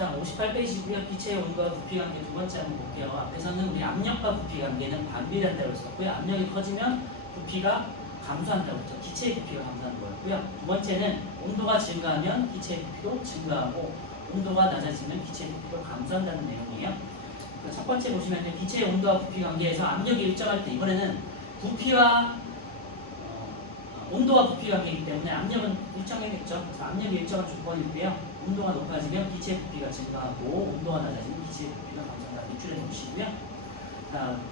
자, 58페이지고요. 기체의 온도와 부피 관계 두 번째 한번 볼게요. 앞에서는 우리 압력과 부피 관계는 반비례한다고 했었고요. 압력이 커지면 부피가 감소한다고 했죠. 기체의 부피가 감소하는 거였고요. 두 번째는 온도가 증가하면 기체의 부피도 증가하고 온도가 낮아지면 기체의 부피도 감소한다는 내용이에요. 첫 번째 보시면 기체의 온도와 부피 관계에서 압력이 일정할 때 이번에는 부피와 온도와 부피 관계이기 때문에 압력은 일정해야겠죠. 그래서 압력이 일정한 조건인데요. 온도가 높아지면 기체 부피가 증가하고 온도가 낮아지면 기체 부피가 감소한다. 밑줄에 놓으시고요.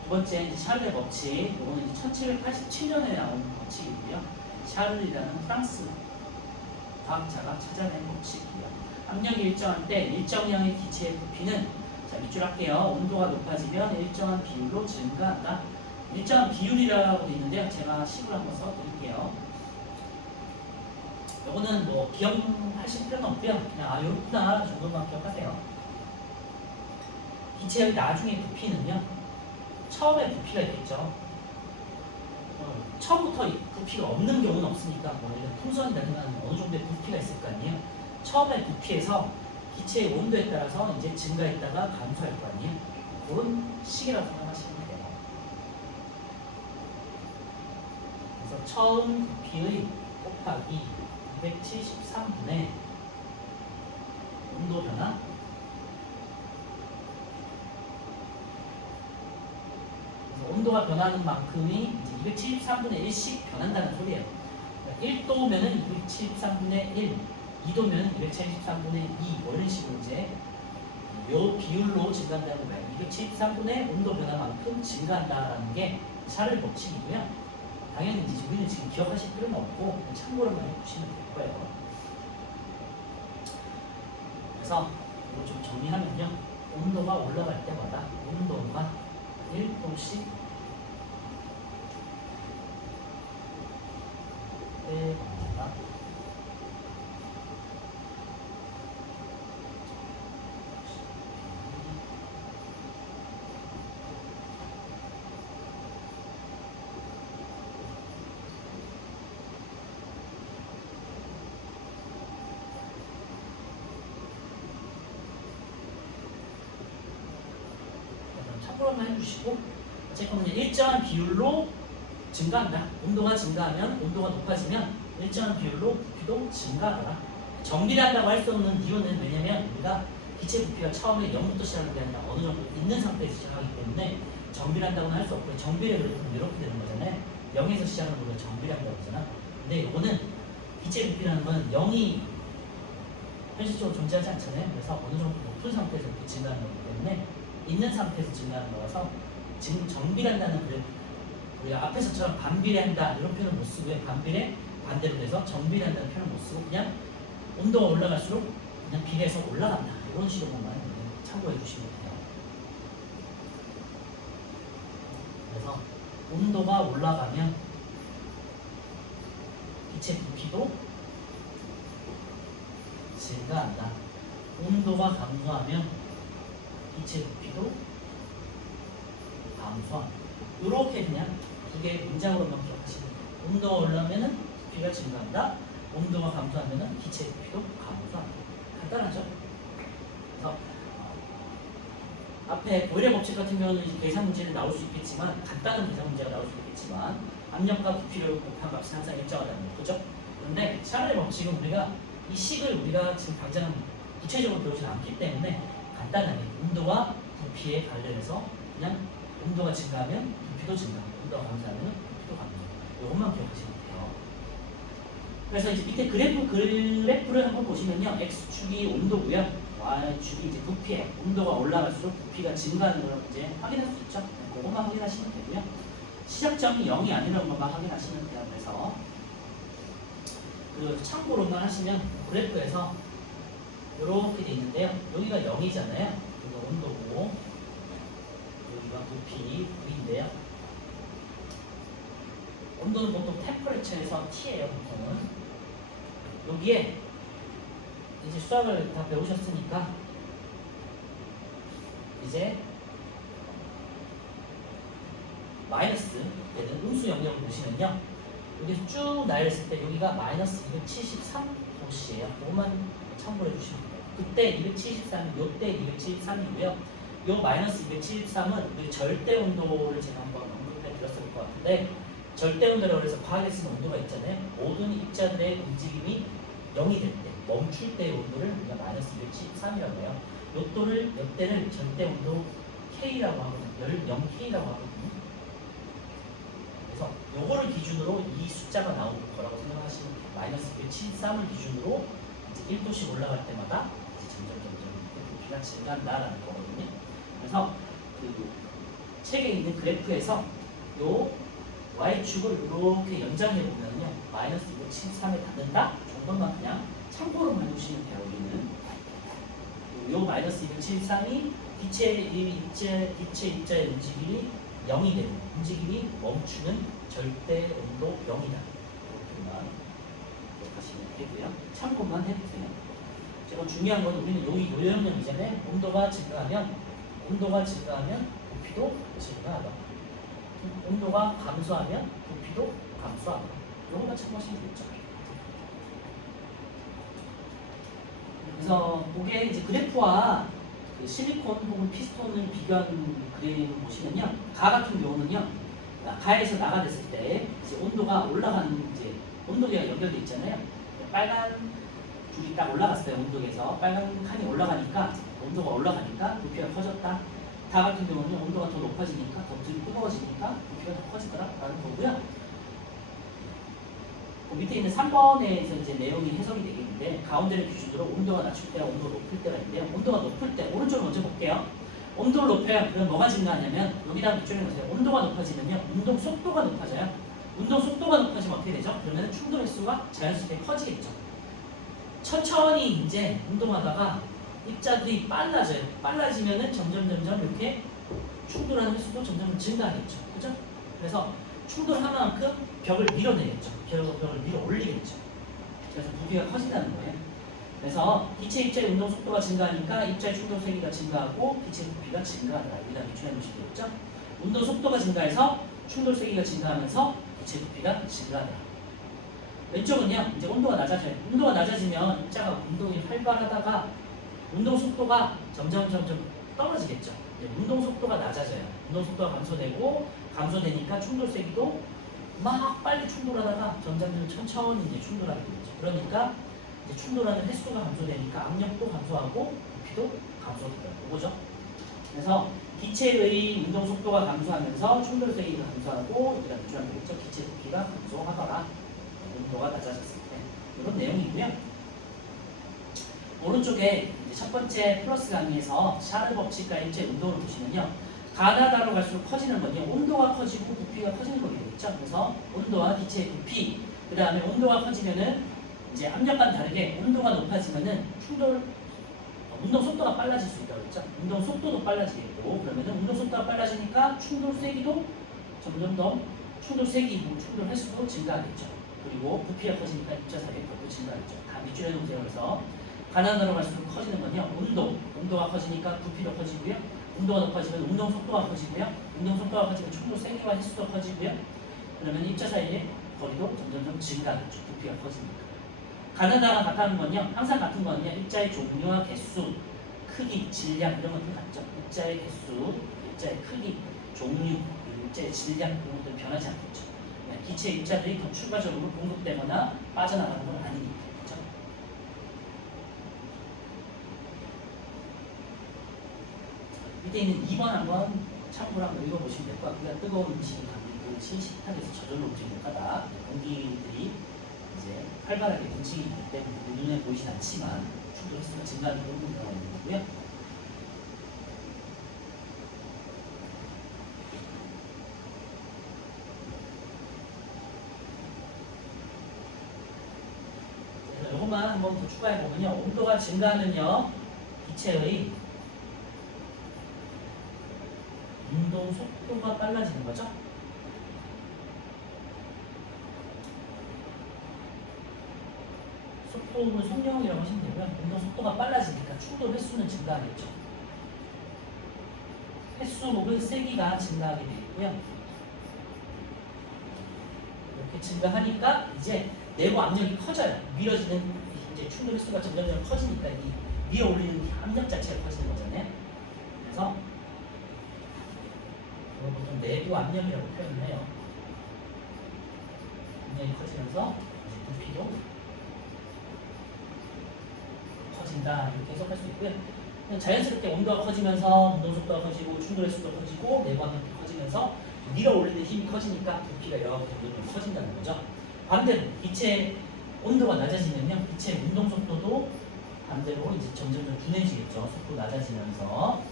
두 번째 이제 샤를의 법칙. 이거는 1787년에 나온 법칙이고요. 샤를이라는 프랑스 과학자가 찾아낸 법칙이고요. 압력이 일정할 때 일정량의 기체의 부피는 자 밑줄 할게요. 온도가 높아지면 일정한 비율로 증가한다. 일정한 비율이라고 되어 있는데요. 제가 식으로 한번 써드릴게요. 요거는 뭐 기억하실 필요는 없고요. 그냥 요렇구나 정도만 기억하세요. 기체의 나중에 부피는요. 처음에 부피가 있겠죠. 처음부터 부피가 없는 경우는 없으니까 뭐 예를 들어 풍선이라든가 어느 정도의 부피가 있을 거 아니에요. 처음에 부피에서 기체의 온도에 따라서 이제 증가했다가 감소할 거 아니에요. 그런 식이라고 생각하시면 돼요. 그래서 처음 부피의 곱하기 273분의 온도 변화 그래서 온도가 변하는 만큼이 이제 273분의 1씩 변한다는 소리예요. 그러니까 1도면은 273분의 1, 2도면 273분의 2, 뭐 이런 식으로 이제 요 비율로 증가한다는 거예요. 273분의 온도 변화만큼 증가한다라는 게 샤를 법칙이고요. 당연히 이제 우리는 지금 기억하실 필요는 없고 참고로만 해주시면 될 거예요. 그래서 이거 좀 정리하면요. 온도가 올라갈 때마다 온도가 1도씩 빼갑니다. 참고로만 해주시고 어쨌건 일정한 비율로 증가한다. 온도가 증가하면 온도가 높아지면 일정한 비율로 부피도 증가하더라. 정비한다고 할 수 없는 이유는 왜냐면 우리가 기체 부피가 처음에 0부터 시작하는 게 아니라 어느 정도 있는 상태에서 시작하기 때문에 정비한다고는 할 수 없고요. 정비를 이렇게 되는 거잖아요. 0에서 시작하는 거를 정비한다고 하잖아. 근데 이거는 기체 부피라는 건 0이 현실적으로 존재하지 않잖아요. 그래서 어느 정도 높은 상태에서 이렇게 증가하는 거기 때문에 있는 상태에서 증가하는 거라서 지금 정비한다는 우리가 앞에서처럼 반비례한다 이런 표현을 못 쓰고요. 반비례 반대로 돼서 정비례한다는 표현을 못 쓰고 그냥 온도가 올라갈수록 그냥 비례해서 올라간다 이런 식으로만 참고해 주시면 돼요. 그래서 온도가 올라가면 기체 부피도 증가한다. 온도가 감소하면 기체 부피도 감소한다. 이렇게 그냥 두 개의 문장으로만 기억하시면 돼요. 온도가 올라가면 부피가 증가한다. 온도가 감소하면 기체 부피도 감소한다. 간단하죠? 그래서 앞에 보일러 법칙 같은 경우는 이제 계산 문제는 나올 수 있겠지만 간단한 계산 문제가 나올 수 있겠지만 압력과 부피를 곱한 값은 항상 일정하다는 거죠. 그런데 샤를의 법칙은 우리가 이 식을 우리가 지금 당장 구체적으로 배우지 않기 때문에 간단하게 온도와 부피에 관련해서 그냥 온도가 증가하면 부피도 증가하고 온도가 감소하면 부피도 감소하고 이것만 기억하시면 돼요. 그래서 이제 밑에 그래프를 한번 보시면요. X축이 온도고요. Y축이 이제 부피에 온도가 올라갈수록 부피가 증가하는 걸 이제 확인할 수 있죠. 그것만 확인하시면 되고요. 시작점이 0이 아니라는 것만 확인하시면 돼요. 그래서 그리고 참고로만 하시면 그래프에서 이렇게 돼 있는데요. 여기가 0이잖아요. 여기가 온도고 여기가 부피 V인데요. 온도는 보통 템퍼레처에서 T예요. 보통은 여기에 이제 수학을 다 배우셨으니까 이제 마이너스 되는 음수 영역을 보시면요. 여기서 쭉 나열했을 때 여기가 마이너스 273도씨예요. 그것만 참고해 주시면 돼요. 그때 273이 요때 273이고요. 요 마이너스 273은 우리 절대 온도를 제가 한번 언급해 드렸을 것 같은데 절대 온도라고 해서 과학에 쓰는 온도가 있잖아요. 모든 입자들의 움직임이 0이 될 때, 멈출 때의 온도를 우리가 마이너스 273이라고 해요. 요때를 절대 온도 K라고 하거든요. 0K라고 하거든요. 그래서 요거를 기준으로 이 숫자가 나오는 거라고 생각하시면 마이너스 273을 기준으로 이제 1도씩 올라갈 때마다 이제 점점 부피가 증가한다라는 거거든요. 그래서 그 책에 있는 그래프에서 요 y축을 이렇게 연장해 보면요 마이너스 273에 닿는다 정도만 그냥 참고로만 해두시면 돼요. 여기는 요 마이너스 273이 빛의 입자의 움직임이 0이 되는 움직임이 멈추는 절대 온도 0이다. 이렇게만 기억하시면 되고요. 참고만 해주세요. 제가 중요한 건 우리는 여기 요령량이잖아요. 온도가 증가하면 부피도 증가하다. 온도가 감소하면 부피도 감소하다. 이것만 참고하시면 되겠죠. 그래서 그게 이제 그래프와 그 실리콘 혹은 피스톤을 비교한 그림 보시면요, 가 같은 경우는요, 가에서 나가 됐을 때 이제 온도가 올라가는 이제 온도계가 연결돼 있잖아요. 빨간 줄이 딱 올라갔어요. 온도계에서 빨간 칸이 올라가니까 온도가 올라가니까 부피가 커졌다. 다 같은 경우는 온도가 더 높아지니까 더 뜨거워지니까 부피가 더 커지더라라는 거고요. 그 밑에 있는 3번에서 이제 내용이 해석이 되겠는데 가운데를 기준으로 온도가 낮출 때와 온도가 높을 때가 있는데요. 온도가 높을 때 오른쪽을 먼저 볼게요. 온도를 높여야 그럼 뭐가 증가하냐면 여기다 밑줄에 놓으세요. 온도가 높아지면요 운동 속도가 높아져요. 운동 속도가 높아지면 어떻게 되죠? 그러면 충돌 횟수가 자연스럽게 커지겠죠. 천천히 이제 운동하다가 입자들이 빨라지면은 점점 이렇게 충돌하는 횟수도 점점 증가하겠죠. 그죠? 그래서 충돌한 만큼 벽을 밀어내겠죠. 벽을 밀어 올리겠죠. 그래서 부피가 커진다는 거예요. 그래서 기체 입자의 운동 속도가 증가하니까 입자의 충돌 세기가 증가하고 기체 부피가 증가하더라. 여기다 밑줄에 놓으시면 되겠죠. 운동 속도가 증가해서 충돌 세기가 증가하면서 기체 부피가 증가하더라. 왼쪽은요, 이제 온도가 낮아져요. 온도가 낮아지면 입자가 운동이 활발하다가 운동 속도가 점점 떨어지겠죠. 운동 속도가 낮아져요. 운동 속도가 감소되니까 충돌 세기도 막 빨리 충돌하다가 점점 천천히 이제 충돌하게 되죠. 그러니까 이제 충돌하는 횟수가 감소되니까 압력도 감소하고 부피도 감소되더라고요. 그거죠. 그래서 기체의 운동 속도가 감소하면서 충돌 세기가 감소하고 이런 주장 되겠죠. 기체 부피가 감소하거나 온도가 낮아졌을 때 이런 내용이고요. 오른쪽에 이제 첫 번째 플러스 강의에서 샤를 법칙과 일체 운동을 보시면요. 가나다로 갈수록 커지는 건요. 온도가 커지고 부피가 커지는 거게 되겠죠. 그래서 온도와 기체의 부피, 그 다음에 온도가 커지면은 이제 압력과는 다르게 온도가 높아지면은 운동 속도가 빨라질 수 있다고 했죠. 운동 속도도 빨라지겠고, 그러면은 운동 속도가 빨라지니까 충돌 세기도 점점 더 충돌 세기고 충돌 횟수도 증가하겠죠. 그리고 부피가 커지니까 입자 사이의 벽도 증가하겠죠. 다 밑줄에 놓으세요. 그래서 가난으로 갈수록 커지는 건요. 온도가 커지니까 부피도 커지고요. 온도가 높아지면 운동 속도가 커지고요. 운동 속도가 커지면 충돌 세기와 횟수도 커지고요. 그러면 입자 사이의 거리도 점점 증가하겠죠. 부피가 커지니까. 가나다가 같다는 건요. 항상 같은 건요. 입자의 종류와 개수, 크기, 질량 이런 것들 같죠. 입자의 개수, 입자의 크기, 종류, 입자의 질량 이런 것들 변하지 않겠죠. 기체 입자들이 더 추가적으로 공급되거나 빠져나가는 건 아니니까. 밑에 있는 2번 한번 참고로 한번 읽어보시면 될 것 같고요. 뜨거운 음식이 담기듯이 식탁에서 저절로 움직이는 까다 공기들이 이제 활발하게 움직이기 때문에 눈에 보이진 않지만 충돌 횟수가 증가하는 그런 들어가 있는 거고요. 이것만 한번 더 추가해 보면요. 온도가 증가하면요. 기체의 운동 속도가 빨라지는 거죠. 속도는 속력이라고 하시면 되고요. 운동 속도가 빨라지니까 충돌 횟수는 증가하겠죠. 횟수 혹은 세기가 증가하게 되겠고요. 이렇게 증가하니까 이제 내부 압력이 커져요. 밀어지는 이제 충돌 횟수가 점점 커지니까 이 밀어 올리는 압력 자체가 커지는 거잖아요. 그래서 이걸 보통 내부 압력이라고 표현을 해요. 압력이 커지면서 이제 부피도 커진다 이렇게 해석할 수 있고요. 자연스럽게 온도가 커지면서 운동 속도가 커지고 충돌의 수도 커지고 내부 압력도 커지면서 밀어 올리는 힘이 커지니까 부피가 이렇게 점점 커진다는 거죠. 반대로 빛의 온도가 낮아지면요, 빛의 운동 속도도 반대로 이제 점점 둔해지겠죠. 속도 낮아지면서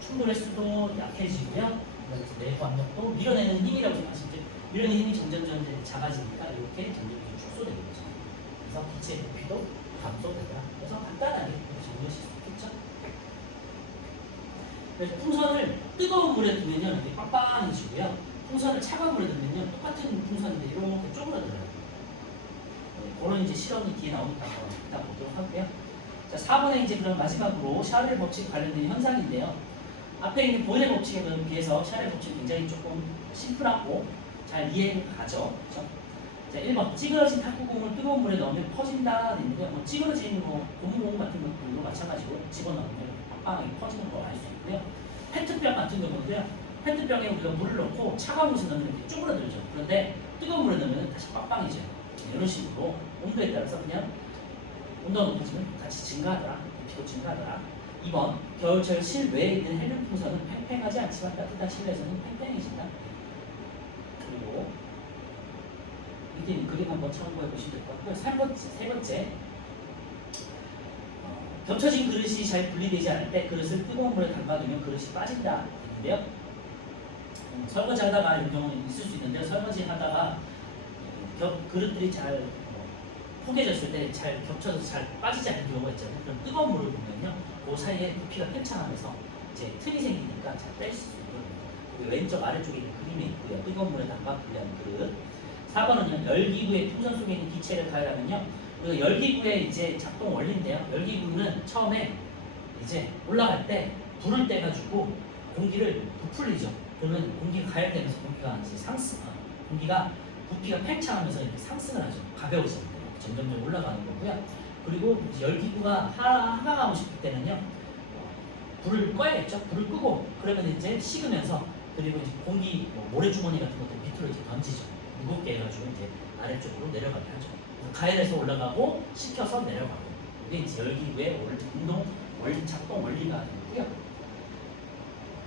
충돌의 수도 약해지고요. 그래서 내부 압력도 밀어내는 힘이라고 생각하시면 돼요. 밀어내는 힘이 점점 이제 작아지니까 이렇게 점점 축소되는 거죠. 그래서 빛의 부피도 감소된다. 그래서 간단하게 정리하실 수 있겠죠. 그래서 풍선을 뜨거운 물에 두면요 이렇게 빵빵해지고요. 풍선을 차가운 물에 두면요 똑같은 풍선인데 이렇게 쪼그라들어요. 그런 이제 실험이 뒤에 나오니까 이따 보도록 하고요. 자, 4번에 이제 그럼 마지막으로 샤를 법칙 관련된 현상인데요. 앞에 있는 보일의 법칙에 비해서 샤를 법칙이 굉장히 조금 심플하고 잘 이해가죠. 그렇죠? 자, 1번 찌그러진 탁구공을 뜨거운 물에 넣으면 퍼진다 있는데요. 뭐 찌그러진 고무공 같은 것들도 마찬가지로 집어넣으면 빵빵하게 퍼지는 걸 알 수 있고요. 페트병 같은 경우도요. 페트병에 우리가 물을 넣고 차가운 곳에 넣으면 이렇게 쪼그라들죠. 그런데 뜨거운 물에 넣으면 다시 빵빵해져요. 이런 식으로 온도에 따라서 그냥 온도가 높아지면 같이 증가하더라. 부피도 증가하더라. 2번 겨울철 실외에 있는 헬륨 풍선은 팽팽하지 않지만 따뜻한 실내에서는 팽팽해진다. 그리고 밑에 그림 한번 참고해 보시면 될 것 같고요. 세 번째 겹쳐진 그릇이 잘 분리되지 않을 때 그릇을 뜨거운 물에 담가두면 그릇이 빠진다 했는데요. 설거지 하다가 이런 경우는 있을 수 있는데요. 설거지 하다가 그릇들이 잘 포개졌을 때 잘 겹쳐서 잘 빠지지 않는 경우가 있잖아요. 그럼 뜨거운 물을 보면요, 그 사이에 부피가 팽창하면서 이제 틈이 생기니까 잘 뺄 수 있거든요. 왼쪽 아래쪽에 있는 그림에 있고요. 뜨거운 물에 담가 분리하는 그릇. 4번은요, 열기구에 풍선 속에 있는 기체를 가열하면요, 그 열기구의 이제 작동 원리인데요. 열기구는 처음에 이제 올라갈 때 불을 떼가지고 공기를 부풀리죠. 그러면 공기가 가열되면서 공기가 이제 공기가 부피가 팽창하면서 이렇게 상승을 하죠. 가벼워집니다. 점점 올라가는 거고요. 그리고 열기구가 하강하고 싶을 때는요, 불을 꺼야겠죠. 불을 끄고 그러면 이제 식으면서 그리고 이제 공기 모래주머니 같은 것들 밑으로 이제 던지죠. 무겁게 해가지고 이제 아래쪽으로 내려가게 하죠. 가열해서 올라가고 식혀서 내려가고 이게 이제 열기구의 운동 원리 작동 원리가 되고요.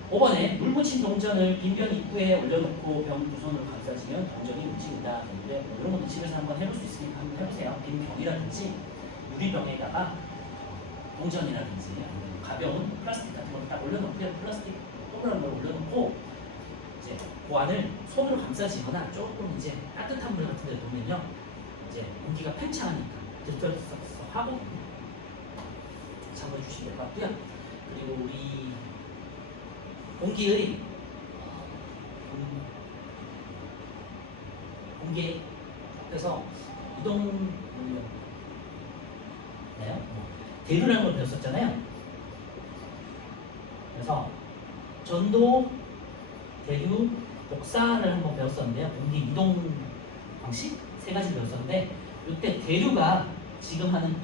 5번에 물 묻힌 동전을 빈병 입구에 올려놓고 병 두 손으로 감싸주면 동전이 움직인다. 그런데 이런 것도 집에서 한번 해볼 수 있으니까 한번 해보세요. 빈 병이라든지 유리병에다가 동전이라든지 아니면 가벼운 플라스틱 같은 걸 딱 올려놓고요. 플라스틱 동그란 걸 올려놓고 이제 그 안을 손으로 감싸지거나 조금 이제 따뜻한 물 같은 데 놓으면요, 이제 공기가 팽창하니까 들떠서 하고 참고해 주시면 될 것 같고요. 그리고 우리 공기의 공기 앞에서 이동 대류라는 걸 배웠었잖아요. 그래서 전도, 대류, 복사를 한번 배웠었는데요. 공기 이동 방식 세 가지 배웠었는데 이때 대류가 지금 하는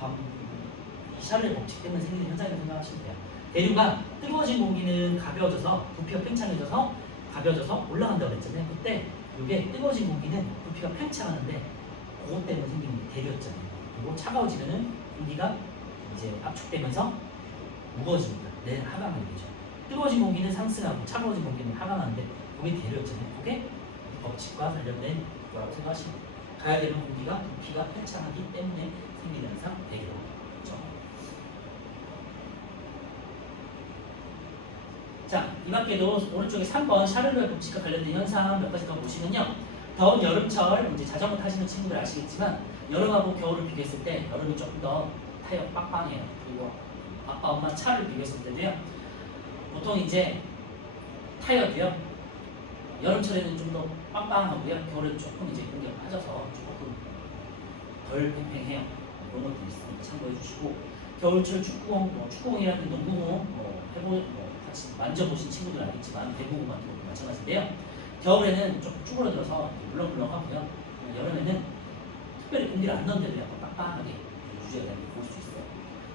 샤를의 법칙 때문에 생기는 현상이라고 생각하시면 돼요. 대류가 뜨거워진 공기는 가벼워져서 부피가 팽창해져서 가벼워져서 올라간다고 그랬잖아요. 그때 이게 뜨거워진 공기는 부피가 팽창하는데 그것 때문에 생기는 게 대류였잖아요. 그리고 차가워지면은 공기가 이제 압축되면서 무거워집니다. 하강하게 되죠. 뜨거워진 공기는 상승하고 차가워진 공기는 하강하는데 그게 대류였잖아요. 그게 법칙과 관련된 거라고 생각하시면 돼요. 가열되는 공기가 부피가 팽창하기 때문에 생기는 현상 대류. 자, 이 밖에도 오른쪽에 3번 샤를로의 법칙과 관련된 현상 몇 가지 더 보시면요. 더운 여름철, 이제 자전거 타시는 친구들 아시겠지만 여름하고 겨울을 비교했을 때 여름이 조금 더 타이어 빵빵해요. 그리고 아빠, 엄마 차를 비교했을 때도요. 보통 이제 타이어도요. 여름철에는 좀 더 빵빵하고요. 겨울에는 조금 이제 공기가 빠져서 조금 덜 팽팽해요. 그런 것도 있으니까 참고해 주시고, 겨울철 축구공, 축구공이라든지 농구공 같이 만져보신 친구들 알겠지만 배구공 같은 것도 마찬가지인데요. 겨울에는 좀 쭈그러들어서 물렁물렁하고요. 여름에는 특별히 공기를 안 넣는데도 약간 빵빵하게 유지가 되는 걸 볼 수 있어요.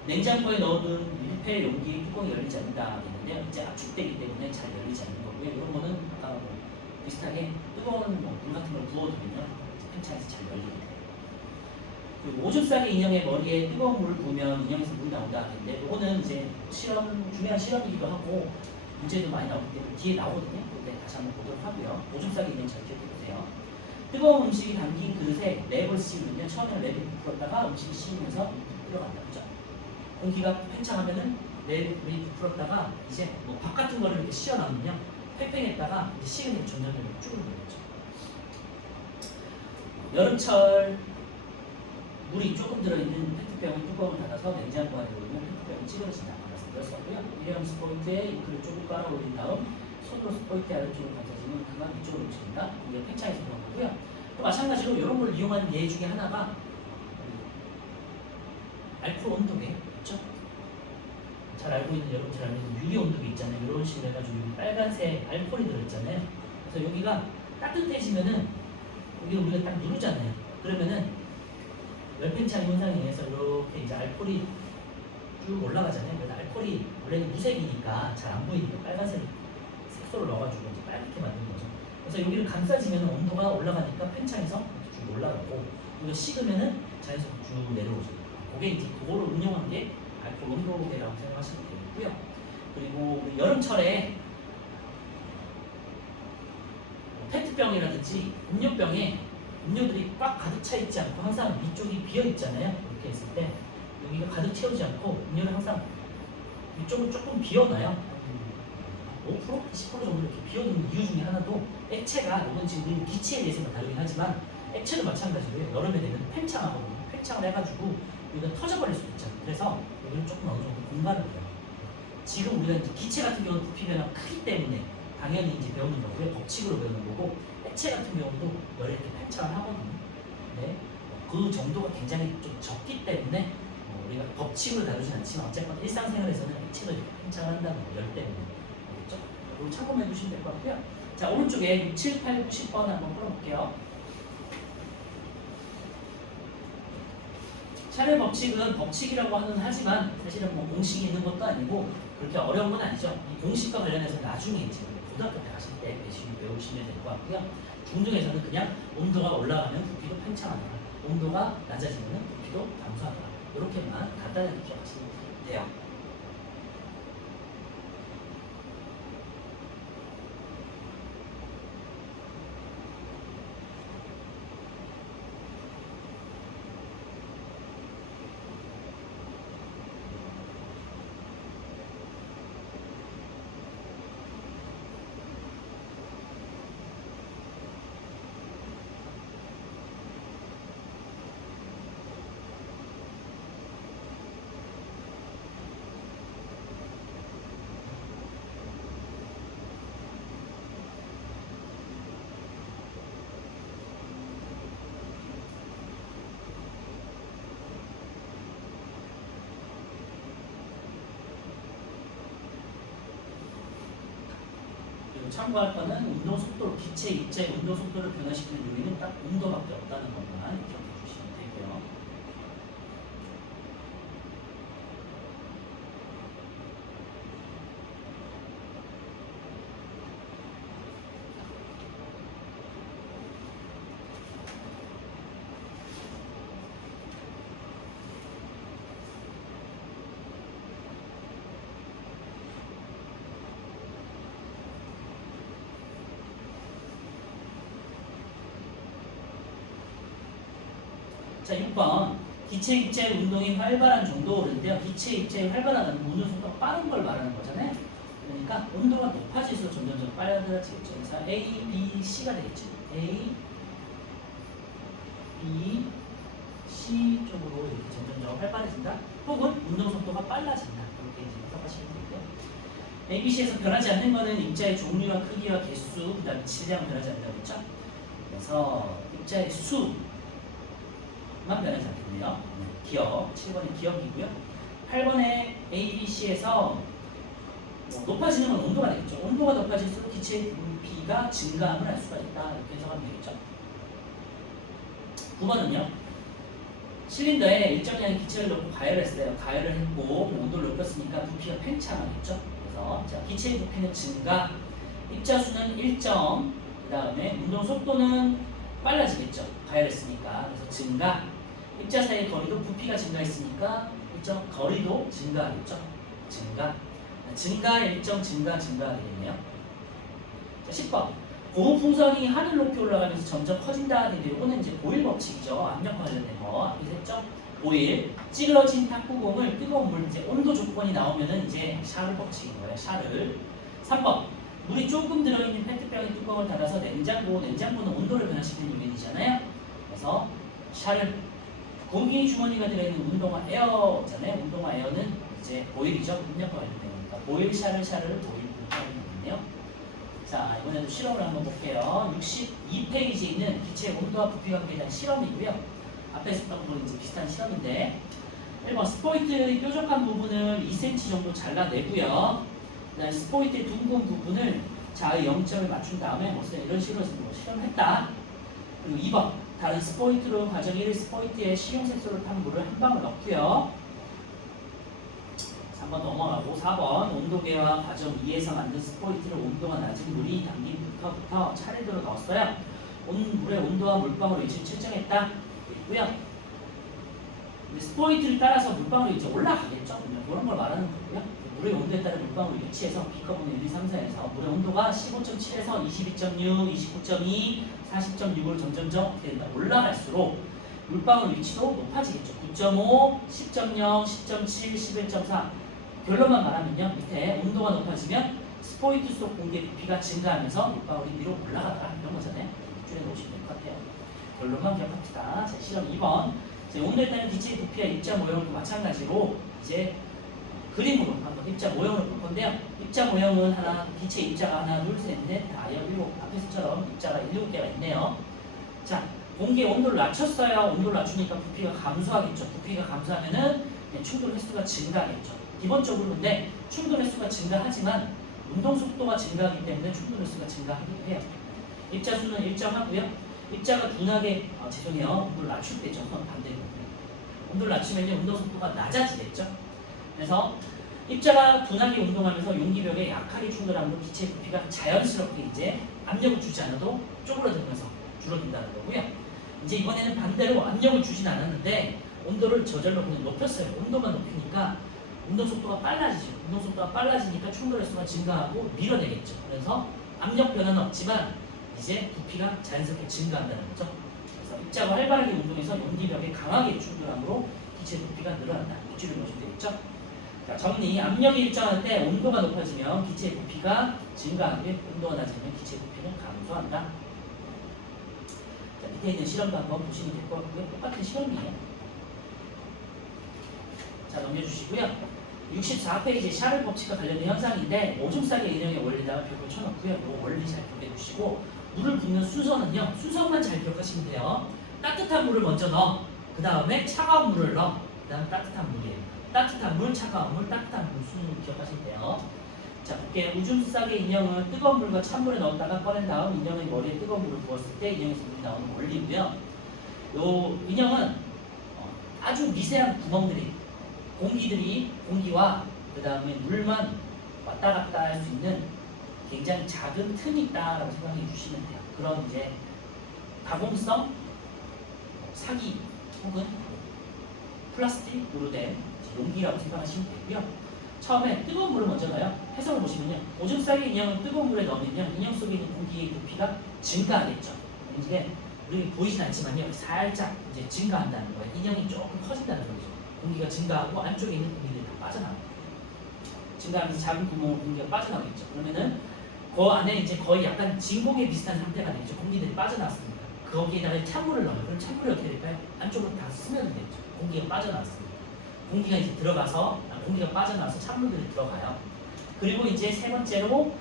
냉장고에 넣어둔 밀폐 용기 뚜껑이 열리지 않는다 되는데요. 이제 압축되기 때문에 잘 열리지 않는 거고요. 이런 거는 아까 뭐 비슷하게 뜨거운 물 같은 걸 부어두면요, 팽창해서 잘 열리게 돼요. 그리고 오줌 싸기 인형의 머리에 뜨거운 물을 부으면 인형에서 물이 나온다 하는데, 이거는 이제 중요한 실험이기도 하고 문제도 많이 나오기 때문에 뒤에 나오거든요. 그때 다시 한번 보도록 하고요. 오줌 싸기 인형 잘 기억해 보세요. 뜨거운 음식이 담긴 그릇에 랩을 씌우면요, 처음에는 랩이 부풀었다가 음식이 식으면서 들어간다, 그죠? 공기가 팽창하면은 랩이 부풀었다가 이제 뭐 밥 같은 거를 이렇게 씌워놔면요, 팽팽했다가 이제 식으면 점점 줄어드는 거죠. 여름철 물이 조금 들어있는 페트병은 뚜껑을 닫아서 냉장고 안에 넣으면 페트병이 찌그러진다. 말씀드렸었고요. 일회용 스포이트에 잉크를 조금 깔아 올린 다음 손으로 스포이트 아래쪽으로 감싸주면 그만 위쪽으로 묻힙니다. 이게 팽창해서 그런 거고요. 또 마찬가지로 이런 걸 이용하는 예 중에 하나가 알코올 온도계, 그렇죠? 잘 알고 있는, 여러분 잘 알고 있는 유리 온도계 있잖아요. 이런 식으로 해가지고 여기 빨간색 알코올이 들어있잖아요. 그래서 여기가 따뜻해지면은 여기 우리가 딱 누르잖아요. 그러면은 열팽창 현상에 의해서 이렇게 이제 알코올이 쭉 올라가잖아요. 그래서 알코올이 원래는 무색이니까 잘 안 보이니까 빨간색 색소를 넣어가지고 이제 빨갛게 만드는 거죠. 그래서 여기를 감싸지면 온도가 올라가니까 팽창해서 쭉 올라가고, 이거 식으면은 자연스럽게 쭉 내려오죠. 그게 이제 그거를 운영한 게 알코올 온도계라고 생각하시면 되겠고요. 그리고 우리 여름철에 페트병이라든지 음료병에 음료들이 꽉 가득 차 있지 않고 항상 위쪽이 비어 있잖아요. 이렇게 했을 때 여기가 가득 채우지 않고 음료를 항상 위쪽을 조금 비워놔요. 5%? 10% 정도 이렇게 비워두는 이유 중에 하나도 액체가, 이건 지금 기체에 대해서는 다르긴 하지만 액체도 마찬가지로요. 여름에 되면 팽창하거든요. 팽창을 해가지고 여기가 터져버릴 수도 있잖아요. 그래서 여기를 조금 어느 정도 공간을 줘요. 지금 우리가 이제 기체 같은 경우는 부피 변화가 크기 때문에 당연히 이제 배우는 거고요. 법칙으로 배우는 거고, 액체 같은 경우도 열에 이렇게 팽창을 하거든요. 네. 그 정도가 굉장히 좀 적기 때문에 우리가 법칙으로 다루진 않지만 어쨌건 일상생활에서는 액체도 이렇게 팽창을 한다는 거, 열 때문에. 알겠죠? 이거 참고해 주시면 될 것 같고요. 자, 오른쪽에 6, 7, 8, 9, 10번 한번 풀어볼게요. 샤넬 법칙은 법칙이라고 하지만 사실은 뭐 공식이 있는 것도 아니고 그렇게 어려운 건 아니죠. 이 공식과 관련해서 나중에 이제 고등학교 때 가실 때 배우시면 될 것 같고요. 중등에서는 그냥 온도가 올라가면 부피도 팽창하더라, 온도가 낮아지면 부피도 감소하더라, 이렇게만 간단하게 기억하시면 돼요. 참고할 거는 운동 속도, 기체 입자의 운동 속도를 변화시키는 요인은 딱 온도밖에 없다는 것만 기억해 주시면 되고요. 자, 6번. 기체 입자의 운동이 활발한 정도. 그런데요, 기체 입자의 활발한 운동 속도가 빠른 걸 말하는 거잖아요. 그러니까 온도가 높아질수록 점점 빨라지겠죠. 그래서 A, B, C가 되겠죠. A, B, C 쪽으로 이렇게 점점 활발해진다. 혹은 운동 속도가 빨라진다. 그렇게 이제 해석하시면 되고요. A, B, C에서 변하지 않는 거는 입자의 종류와 크기와 개수, 그 다음에 질량 변하지 않는다고 했죠. 그래서 입자의 수 만 변하지 않겠네요. 기억, 7번의 기억이고요. 8번의 A, B, C에서 높아지는 건 온도가 되겠죠. 온도가 높아질수록 기체의 부피가 증가함을 알 수가 있다. 이렇게 해석하면 되겠죠. 9번은요. 실린더에 일정량의 기체를 넣고 가열을 했어요. 가열을 했고 온도를 높였으니까 부피가 팽창하겠죠. 그래서 자, 기체의 부피는 증가, 입자수는 일정, 그 다음에 운동 속도는 빨라지겠죠. 가열했으니까. 그래서 증가, 입자 사이의 거리도 부피가 증가했으니까 일정 거리도 증가하겠죠. 증가 일정 증가 되겠네요. 자, 10번. 고무풍선이 하늘 높이 올라가면서 점점 커진다. 근데 이거는 이제 보일 법칙이죠. 압력과 관련된 거. 앞에서 했죠? 보일. 찌그러진 탁구공을 뜨거운 물, 이제 온도 조건이 나오면은 이제 샤를 법칙인 거예요. 샤를. 3번. 물이 조금 들어있는 페트병의 뚜껑을 닫아서 냉장고는 온도를 변화시키는 유닛이잖아요. 그래서 샤를. 공기 주머니가 들어있는 운동화 에어잖아요. 운동화 에어는 이제 보일이죠. 압력과 관련된 거니까. 보일, 샤를 보일, 있네요. 자, 이번에도 실험을 한번 볼게요. 62페이지에 있는 기체의 온도와 부피 관계에 대한 실험이고요. 앞에 있었던 거는 이제 비슷한 실험인데 1번 스포이트의 뾰족한 부분을 2cm 정도 잘라내고요. 그다음에 스포이트의 둥근 부분을 자의 0점을 맞춘 다음에 이런 식으로 실험을 했다. 그리고 2번 다른 스포이트로 과정 1 스포이트에 식용색소를 탄 물을 한 방울 넣고요. 3번 넘어가고 4번 온도계와 과정 2에서 만든 스포이트를 온도가 낮은 물이 담긴부터 차례대로 넣었어요. 물의 온도와 물방울의 위치를 측정했다. 있고요. 스포이트를 따라서 물방울이 이제 올라가겠죠. 그런 걸 말하는 거고요. 물의 온도에 따른 물방울 위치에서 B컵은 1, 2, 3, 4에서 물의 온도가 15.7에서 22.6, 29.2, 40.6으로 점점점 어떻게 된다? 올라갈수록 물방울 위치도 높아지겠죠. 9.5, 10.0, 10.7, 11.4 결론만 말하면요. 밑에 온도가 높아지면 스포이트 속 공기의 부피가 증가하면서 물방울이 위로 올라가더라. 이런 거잖아요. 줄여 놓으시면 될 것 같아요. 결론만 기억합시다. 자, 실험 2번. 온도에 따른 기체의 부피와 입자 모형도 마찬가지로 이제 그림으로 한번 입자 모형을 볼 건데요. 입자 모형은 기체 입자가 하나, 둘, 셋, 넷, 다, 여, 일곱. 앞에서처럼 입자가 7개가 있네요. 자, 공기의 온도를 낮췄어요. 온도를 낮추니까 부피가 감소하겠죠. 부피가 감소하면은 충돌 횟수가 증가하겠죠. 기본적으로 근데 충돌 횟수가 증가하지만 운동 속도가 증가하기 때문에 충돌 횟수가 증가하기도 해요. 입자수는 일정하고요. 입자가 둔하게 온도를 낮출 때죠. 반대로 온도를 낮추면요 운동 속도가 낮아지겠죠. 그래서 입자가 둔하게 운동하면서 용기벽에 약하게 충돌하므로 기체의 부피가 자연스럽게 이제 압력을 주지 않아도 쪼그라들면서 줄어든다는 거고요. 이제 이번에는 반대로 압력을 주진 않았는데 온도를 저절로 그냥 높였어요. 온도만 높이니까 운동 속도가 빨라지죠. 운동 속도가 빨라지니까 충돌 횟수가 증가하고 밀어내겠죠. 그래서 압력 변화는 없지만 이제 부피가 자연스럽게 증가한다는 거죠. 그래서 입자가 활발하게 운동해서 용기벽에 강하게 충돌하므로 기체 부피가 늘어난다. 이줄을 보시면 되겠죠. 자, 정리. 압력이 일정할 때 온도가 높아지면 기체의 부피가 증가하는데 온도가 낮으면 기체의 부피는 감소한다. 자, 밑에 있는 실험도 한번 보시면 될 것 같고요. 똑같은 실험이에요. 자, 넘겨주시고요. 64페이지 샤를 법칙과 관련된 현상인데 오줌 싸기 인형의 원리다가 벽을 쳐놓고요. 이 원리 잘 기억해 주시고 물을 붓는 순서는요. 순서만 잘 기억하시면 돼요. 따뜻한 물을 먼저 넣어. 그 다음에 차가운 물을 넣어. 그 다음 따뜻한 물이에요. 따뜻한 물, 차가운 물, 따뜻한 물 순으로 기억하시면 돼요. 자, 볼게요. 오줌 싸기 인형은 뜨거운 물과 찬물에 넣었다가 꺼낸 다음 인형의 머리에 뜨거운 물을 부었을 때 인형에서 물이 나오는 원리고요. 요 인형은 아주 미세한 구멍들이 공기와 그 다음에 물만 왔다 갔다 할 수 있는 굉장히 작은 틈이 있다라고 생각해 주시면 돼요. 그런 이제 가공성 사기 혹은 플라스틱으로 된 용기라고 생각하시면 되고요. 처음에 뜨거운 물을 먼저 넣어요. 해석을 보시면요. 오줌 싸기 인형은 뜨거운 물에 넣으면요. 인형 속에 있는 공기의 부피가 증가하겠죠. 이게 우리 보이진 않지만요. 살짝 이제 증가한다는 거예요. 인형이 조금 커진다는 거죠. 공기가 증가하고 안쪽에 있는 공기들이 다 빠져나와요. 증가하면서 작은 구멍으로 공기가 빠져나오겠죠. 그러면은 그 안에 이제 거의 약간 진공에 비슷한 상태가 되겠죠. 공기들이 빠져나왔습니다. 거기에다가 찬물을 넣어요. 그럼 찬물이 어떻게 될까요? 안쪽으로 다 스며들겠죠. 공기가 빠져나왔습니다. 공기가 이제 들어가서 공기가 빠져나와서 찬물들이 들어가요. 그리고 이제 세 번째로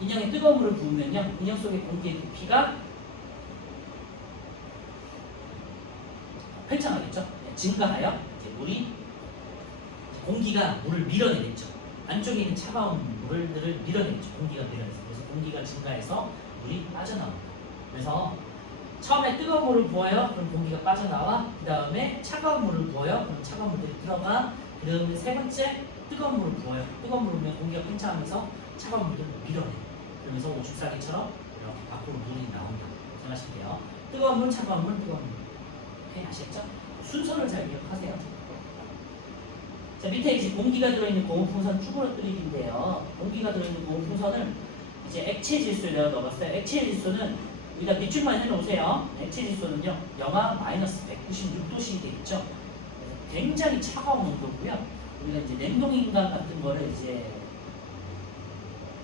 인형에 뜨거운 물을 부으면요. 인형 속의 공기의 부피가 팽창하겠죠. 증가하여 이제 공기가 물을 밀어내겠죠. 안쪽에 있는 차가운 물들을 밀어내겠죠. 공기가 밀어내서. 그래서 공기가 증가해서 물이 빠져나옵니다. 그래서 처음에 뜨거운 물을 부어요. 그럼 공기가 빠져나와. 그 다음에 차가운 물을 부어요. 그럼 차가운 물들이 들어가. 그 다음에 세 번째 뜨거운 물을 부어요. 뜨거운 물을 부으면 공기가 팽창하면서 차가운 물들을 밀어내. 그러면서 오줌싸개처럼 이렇게 밖으로 물이 나온다. 생각하시면 돼요. 뜨거운 물, 차가운 물, 뜨거운 물. 오케이, 아시겠죠? 순서를 잘 기억하세요. 자, 밑에 이제 공기가 들어있는 고온풍선 쭈그러뜨리기인데요. 공기가 들어있는 고온풍선을 이제 액체 질소에다가 넣어봤어요. 액체 질소는 우리가 밑줄만 해놓으세요. 액체 질소는요, 영하 마이너스 196도씨 되겠죠. 굉장히 차가운 온도고요. 우리가 이제 냉동인간 같은 거를 이제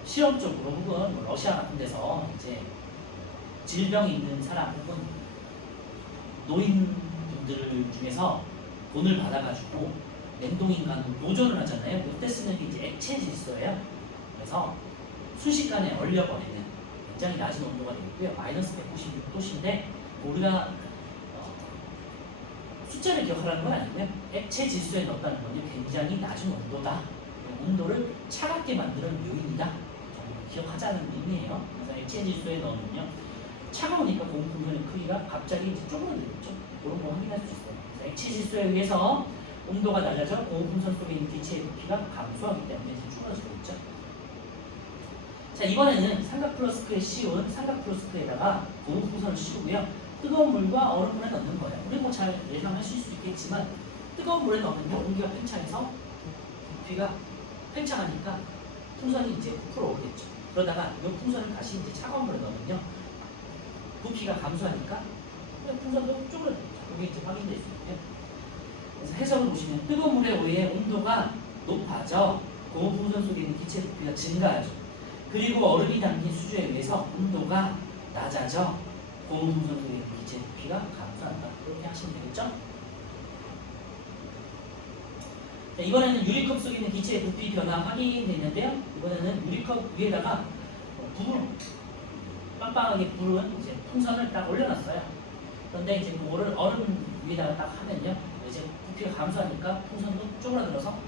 실험적으로 혹은 뭐 러시아 같은 데서 이제 질병이 있는 사람 혹은 노인분들 중에서 돈을 받아가지고 냉동인간으로 노전을 하잖아요. 그때 쓰는 게 이제 액체 질소예요. 그래서 순식간에 얼려버리는 굉장히 낮은 온도가 되겠고요. 마이너스 196도씨인데 우리가 숫자를 기억하라는 건 아니고요. 액체 질소에 넣었다는 건요. 굉장히 낮은 온도다. 온도를 차갑게 만드는 요인이다. 정도 기억하자는 의미예요. 그래서 액체 질소에 넣으면요. 차가우니까 고온풍선의 크기가 갑자기 이제 쪼그라들겠죠. 그런 거 확인할 수 있어요. 그래서 액체 질소에 의해서 온도가 낮아져 고온풍선 속에 있는 기체의 부피가 감소하기 때문에 이제 쪼그라들고 있죠. 자, 이번에는 삼각플러스크에 씌운 삼각플러스크에다가 고온풍선을 씌우고요. 뜨거운 물과 얼음물에 넣는 거예요. 우리 뭐 잘 예상하실 수 있겠지만 뜨거운 물에 넣으면 공기가 팽창해서 부피가 팽창하니까 풍선이 이제 부풀어 오르겠죠. 그러다가 이 풍선을 다시 이제 차가운 물에 넣으면요. 부피가 감소하니까 풍선도 쪼그라들죠. 이게 이제 확인될 수 있고요. 그래서 해석을 보시면 뜨거운 물에 의해 온도가 높아져 고온풍선 속에 있는 기체 부피가 증가하죠. 그리고 얼음이 담긴 수조에 의해서 온도가 낮아져 고온풍선 속에 있는 기체 부피가 감소한다. 그렇게 하시면 되겠죠? 자, 이번에는 유리컵 속에 있는 기체의 부피 변화 확인됐는데요. 이번에는 유리컵 위에다가 불을 빵빵하게 불은 이제 풍선을 딱 올려놨어요. 그런데 이제 그거를 얼음 위에다가 딱 하면요. 이제 부피가 감소하니까 풍선도 쪼그라들어서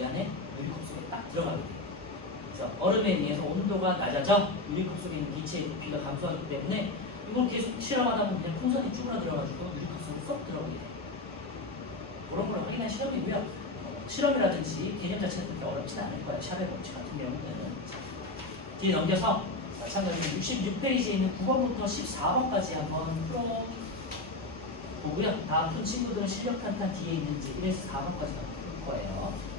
이 안에 유리컵 속에 딱 들어가게 돼요. 그래서 얼음에 의해서 온도가 낮아져 유리컵 속에 있는 기체의 부피가 감소하기 때문에 이걸 계속 실험하다 보면 그냥 풍선이 쭈그라들어가지고 유리컵 속에 쏙 들어가게 돼요. 그런 걸 확인한 실험이고요. 실험이라든지 개념 자체는 그렇게 어렵진 않을 거예요. 샵의 법칙 같은 경우는. 뒤에 넘겨서 마찬가지로 66페이지에 있는 9번부터 14번까지 한번 풀어보고요. 다음 푼 친구들은 실력 탄탄 뒤에 있는 이제 1에서 4번까지 풀 거예요.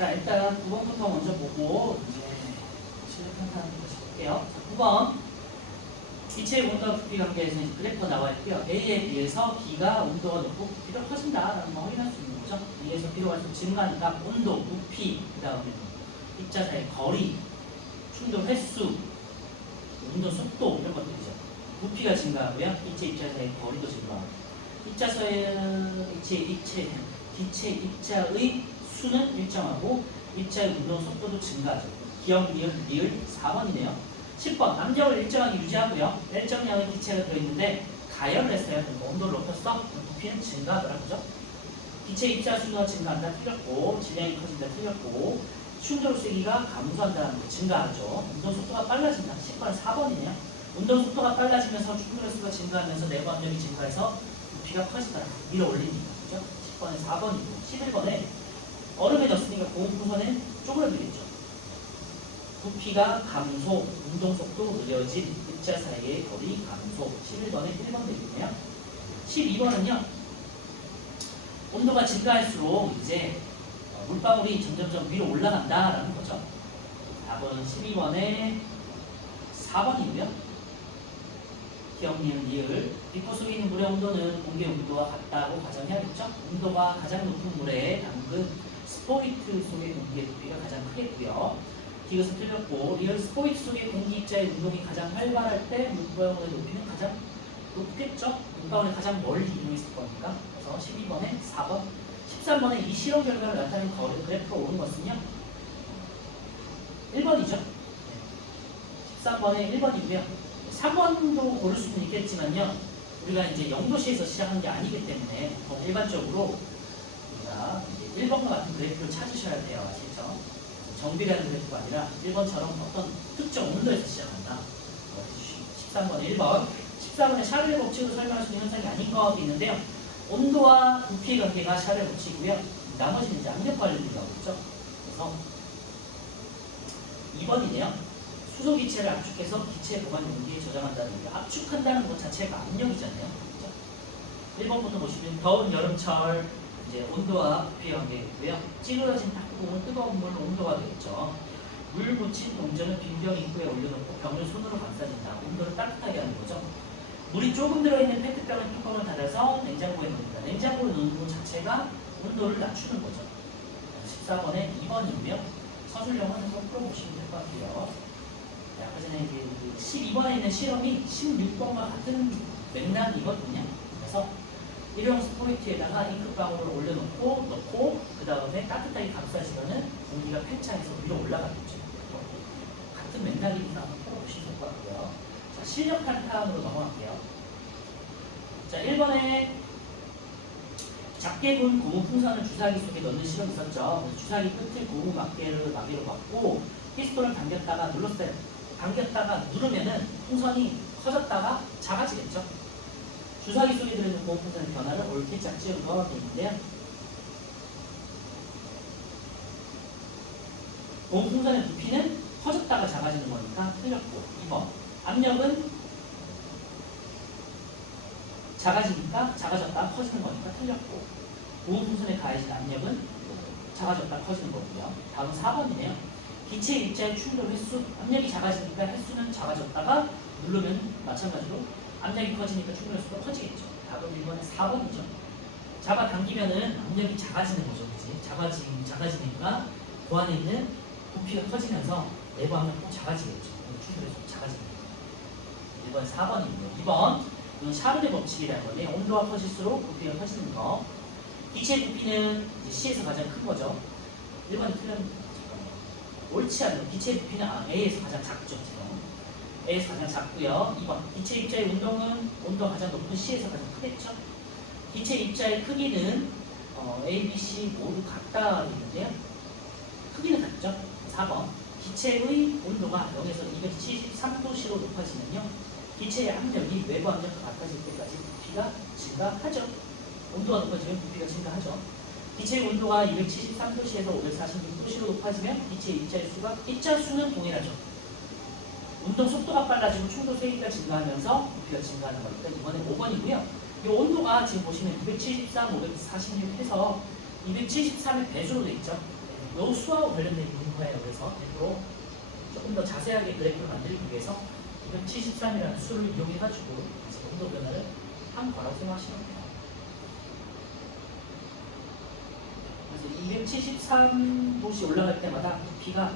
자, 일단 9번부터 먼저 보고 이제 실력 평가하는 거 볼게요. 자, 9번. 기체의 온도와 부피 관계에서 이제 그래프가 나와 있고요. A에 비해서 B가 온도가 높고 부피가 커진다라는 거 확인할 수 있는 거죠. A에서 B로 갈수록 증가하니까 온도, 부피, 그 다음에 입자 사이의 거리, 충돌 횟수, 운동 속도 이런 것들이죠. 부피가 증가하고요. 기체 입자 사이의 거리도 증가하고 기체 입자의 수는 일정하고 입자의 운동 속도도 증가하죠. 기억, 리을 4번이네요. 10번 압력을 일정하게 유지하고요. 일정량의 기체가 들어있는데 가열을 했어요. 그러니까 온도를 높였어. 부피는 증가하더라. 그죠? 기체 입자 수가 증가한다. 틀렸고 질량이 커진다. 틀렸고 충돌 세기가 감소한다는 거 증가하죠. 운동 속도가 빨라진다. 10번 4번이네요. 운동 속도가 빨라지면서 충돌 수가 증가하면서 내부 압력이 증가해서 부피가 커지더라. 밀어 올리니까. 그죠? 10번에 4번이고 11번에 얼음에 넣었으니까 고온풍선에 쪼그라들겠죠. 부피가 감소, 운동속도 느려진 입자 사이의 거리 감소. 11번에 1번 되겠네요. 12번은요. 온도가 증가할수록 이제 물방울이 점점점 위로 올라간다라는 거죠. 답은 12번에 4번이고요. 기억, 리을. 비포 속에 있는 물의 온도는 공기의 온도와 같다고 가정해야겠죠. 온도가 가장 높은 물에 담근 스포이트 속의 공기의 부피가 가장 크겠고요. 이것은 틀렸고 리얼 스포이트 속의 공기 입자의 운동이 가장 활발할 때 물방울의 높이는 가장 높겠죠. 물방울이 가장 멀리 이동했을 거니까. 그래서 12번에 4번. 13번에 이 실험 결과를 나타낸 그래프가 오는 것은요. 1번이죠. 13번에 1번이고요. 3번도 고를 수는 있겠지만요. 우리가 이제 0도시에서 시작한 게 아니기 때문에 일반적으로 우리가 이제 1번과 같은 그래프를 찾으셔야 돼요. 아시죠? 정비라는 그래프가 아니라 1번처럼 어떤 특정 온도에서 시작한다. 13번에 1번. 14번에 샤를의 법칙으로 설명할 수 있는 현상이 아닌 것도 있는데요. 온도와 부피의 관계가 샤를의 법칙이고요. 나머지는 이제 압력 관련이라고 했죠. 그래서 2번이네요. 수소 기체를 압축해서 기체 보관 용기에 저장한다는 게 압축한다는 것 자체가 압력이잖아요. 그렇죠? 1번부터 보시면 더운 여름철 이제 온도와 부피의 관계겠고요. 찌그러진 탁구공은 뜨거운 물 온도가 되겠죠. 물 묻힌 동전은 빈병 입구에 올려놓고 병을 손으로 감싸진다. 온도를 따뜻하게 하는 거죠. 물이 조금 들어있는 페트병의 뚜껑을 닫아서 냉장고에 넣는다. 냉장고에 넣는 것 자체가 온도를 낮추는 거죠. 14번에 2번이고요. 서술형 하는 거 풀어보시면 될 것 같아요. 아까 전에 12번에 있는 실험이 16번과 같은 맥락이거든요. 그래서 일회용 스포이트에다가 잉크방울을 올려놓고 넣고 그 다음에 따뜻하게 감싸지면은 공기가 팽창해서 위로 올라가겠죠. 같은 맥락이니까 한번 풀어보시면 될 것 같고요. 자, 실력 탄탄으로 넘어갈게요. 자, 1번에 작게 군 고무 풍선을 주사기 속에 넣는 실험이 있었죠. 주사기 끝을 고무 막개로 받고 피스톤을 당겼다가 눌렀어요. 당겼다가 누르면은 풍선이 커졌다가 작아지겠죠. 주사기 속에 들어있는 고무 풍선의 변화를 옳게 짝지어서 넣어놓은 있는데요. 고무 풍선의 부피는 커졌다가 작아지는 거니까 틀렸고 2번 압력은 작아지니까 작아졌다 커지는 거니까 틀렸고 고무 풍선에 가해진 압력은 작아졌다 커지는 거고요. 다음 4번이네요. 기체 입자의 충돌 횟수 압력이 작아지니까 횟수는 작아졌다가 누르면 마찬가지로 압력이 커지니까 충돌 횟수가 커지겠죠. 답은 1번에 4번이죠. 잡아당기면은 압력이 작아지는 거죠. 그치? 작아지니까 그 안에 있는 부피가 커지면서 내부 압력도 작아지겠죠. 충돌 횟수가 작아지는 거죠. 1번 4번이고요. 2번 이건 샤를의 법칙이라는 건데 온도가 커질수록 부피가 커지는 거. 기체의 부피는 이제 C에서 가장 큰 거죠. 1번이 틀렸는데 옳지 않은 기체 부피는 A에서 가장 작죠. 지금 A에서 가장 작고요. 2번 기체 입자의 운동은 온도가 가장 높은 C에서 가장 크겠죠. 기체 입자의 크기는 A, B, C 모두 같다 있는데요. 크기는 같죠. 4번 기체의 온도가 0에서 273도씨로 높아지면요. 기체의 압력이 외부 압력과 같아질 때까지 부피가 증가하죠. 온도가 높아지면 부피가 증가하죠. 기체의 온도가 273도씨에서 546도씨로 높아지면 기체 입자 수는 동일하죠. 운동 속도가 빨라지고 충돌 세기가 증가하면서 부피가 증가하는 거니까 이번에 5번이고요. 이 온도가 지금 보시면 273, 546 해서 273의 배수로 되어 있죠. 요 수하고 관련된 문서예요. 그래서 앞으로 조금 더 자세하게 그래프를 만들기 위해서 273이라는 수를 이용해가지고 온도 변화를 한 거라고 생각하시면 돼요. 그래서 273도씨 올라갈 때마다 부피가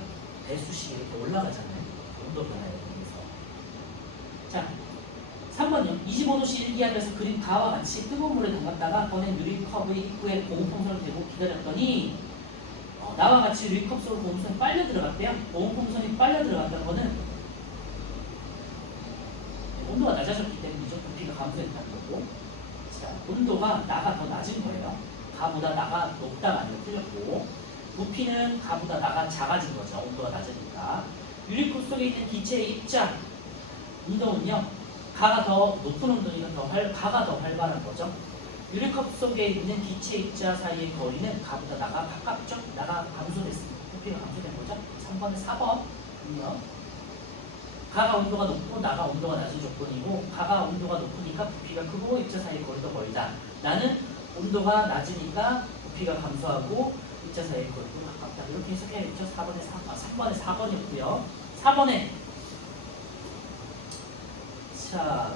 배수씩 이렇게 올라가잖아요. 온도 변화에 의해서. 자, 3번요. 25도씨 일기압에서 그린 가와 같이 뜨거운 물에 담갔다가 꺼낸 유리컵의 입구에 고온풍선을 대고 기다렸더니 나와 같이 유리컵 속으로 고온풍선이 빨려 들어갔대요. 고온풍선이 빨려 들어갔다는 거는 온도가 낮아졌기 때문이죠. 부피가 감소했다는 거고. 자, 온도가 나가 더 낮은 거예요. 가보다 나가 높다가 아니라 틀렸고, 부피는 가보다 나가 작아진 거죠. 온도가 낮으니까. 유리컵 속에 있는 기체의 입자 운동은요, 가가 더 높은 온도니까 가가 더 활발한 거죠. 유리컵 속에 있는 기체 입자 사이의 거리는 가보다 나가 가깝죠. 나가 감소됐습니다. 부피가 감소된 거죠. 3번에 4번은요. 가가 온도가 높고 나가 온도가 낮은 조건이고, 가가 온도가 높으니까 부피가 크고 입자 사이의 거리도 멀다. 나는 온도가 낮으니까 부피가 감소하고 입자 사이의 거리도 가깝다. 이렇게 해석해야겠죠. 3번에 4번이었고요. 4번에 자,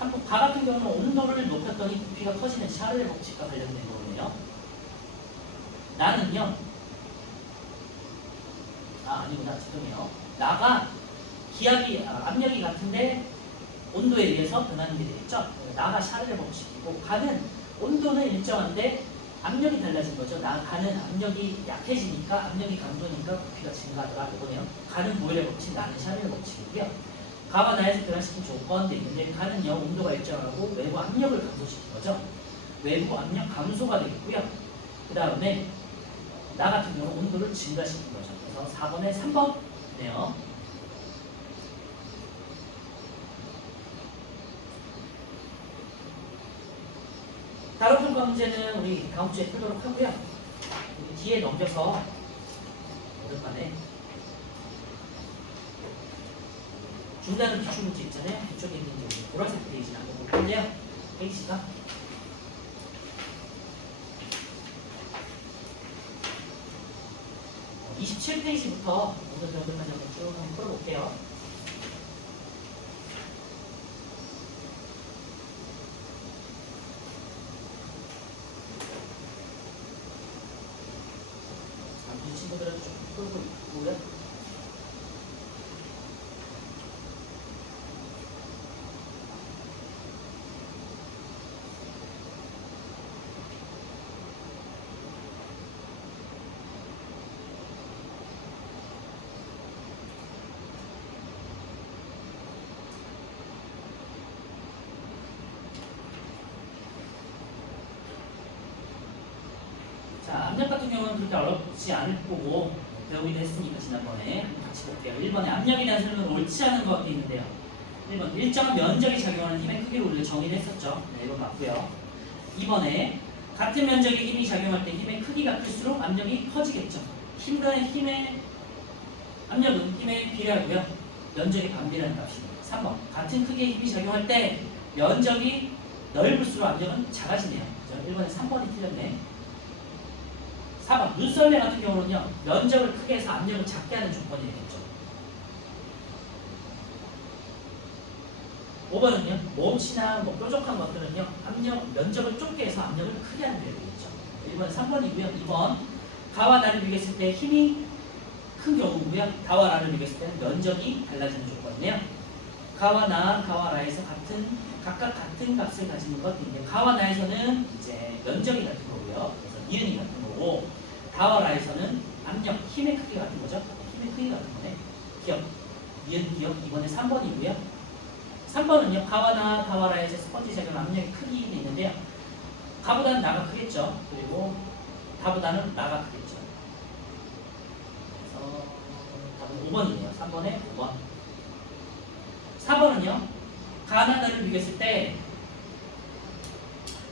3번 가 같은 경우는 온도를 높였더니 부피가 커지는 샤를레 법칙과 관련된 거네요. 나는요. 아니구나. 죄송해요. 나가 기압이 압력이 같은데 온도에 의해서 변하는 게 되겠죠. 나가 샤를레 법칙이고, 가는 온도는 일정한데 압력이 달라진 거죠. 가는 압력이 약해지니까, 압력이 강도니까 부피가 증가하더라. 이거네요. 가는 보일의 법칙, 나는 샤를레 법칙이고요. 가와 나에서 변화시킨 조건도 있는데, 가는요 온도가 일정하고 외부 압력을 감소시킨 거죠. 외부 압력 감소가 되겠고요. 그 다음에 나 같은 경우 온도를 증가시킨 거죠. 그래서 4번에 3번이네요. 다른 평가 문제는 우리 다음 주에 풀도록 하고요. 우리 뒤에 넘겨서 오랜만에 중단은 기출문제 있잖아요. 이쪽에 있는 이제 보라색 페이지를 한번 볼게요. 페이지가 27페이지부터 오늘 정도까지 한번 쭉 한번 풀어볼게요. 이 친구들은 좀 풀고 있고요. 자, 압력 같은 경우는 그렇게 어렵지 않을 거고 배우기도 했으니까 지난번에 한번 같이 볼게요. 1번에 압력에 대한 설명은 옳지 않은 것 같게 있는데요. 1번 일정한 면적이 작용하는 힘의 크기를 우리가 정의를 했었죠. 네, 이거 맞고요. 2번에 같은 면적의 힘이 작용할 때 힘의 크기가 클수록 압력이 커지겠죠. 힘의 압력은 힘에 비례하고요. 면적이 반비례하는 값입니다. 3번 같은 크기의 힘이 작용할 때 면적이 넓을수록 압력은 작아지네요. 그죠? 1번에 3번이 틀렸네. 4번 눈썰매 같은 경우는요. 면적을 크게 해서 압력을 작게 하는 조건이 되겠죠. 5번은요. 몸치나 뾰족한 것들은요. 면적을 좁게 해서 압력을 크게 하는 게 되겠죠. 1번 3번이고요. 2번 가와 나를 비교했을 때 힘이 큰 경우고요. 다와 라를 비교했을 때는 면적이 달라지는 조건이네요. 가와 라에서 각각 같은 값을 가지는 것인데 가와 나에서는 이제 면적이 같은 거고요. 그래서 니은이 같은 거고, 다와 라에서는 압력, 힘의 크기가 같은 거죠. 힘의 크기가 같은 거네. 니은 기억 2번에 3번이고요. 3번은요. 가와 다와 라에서 스펀지 작용 압력의 크기가 있는데요. 가보다는 나가 크겠죠. 그리고 다보다는 나가 크겠죠. 그래서 답은 5번이네요. 3번에 5번. 4번은요. 가나 나를 비교했을 때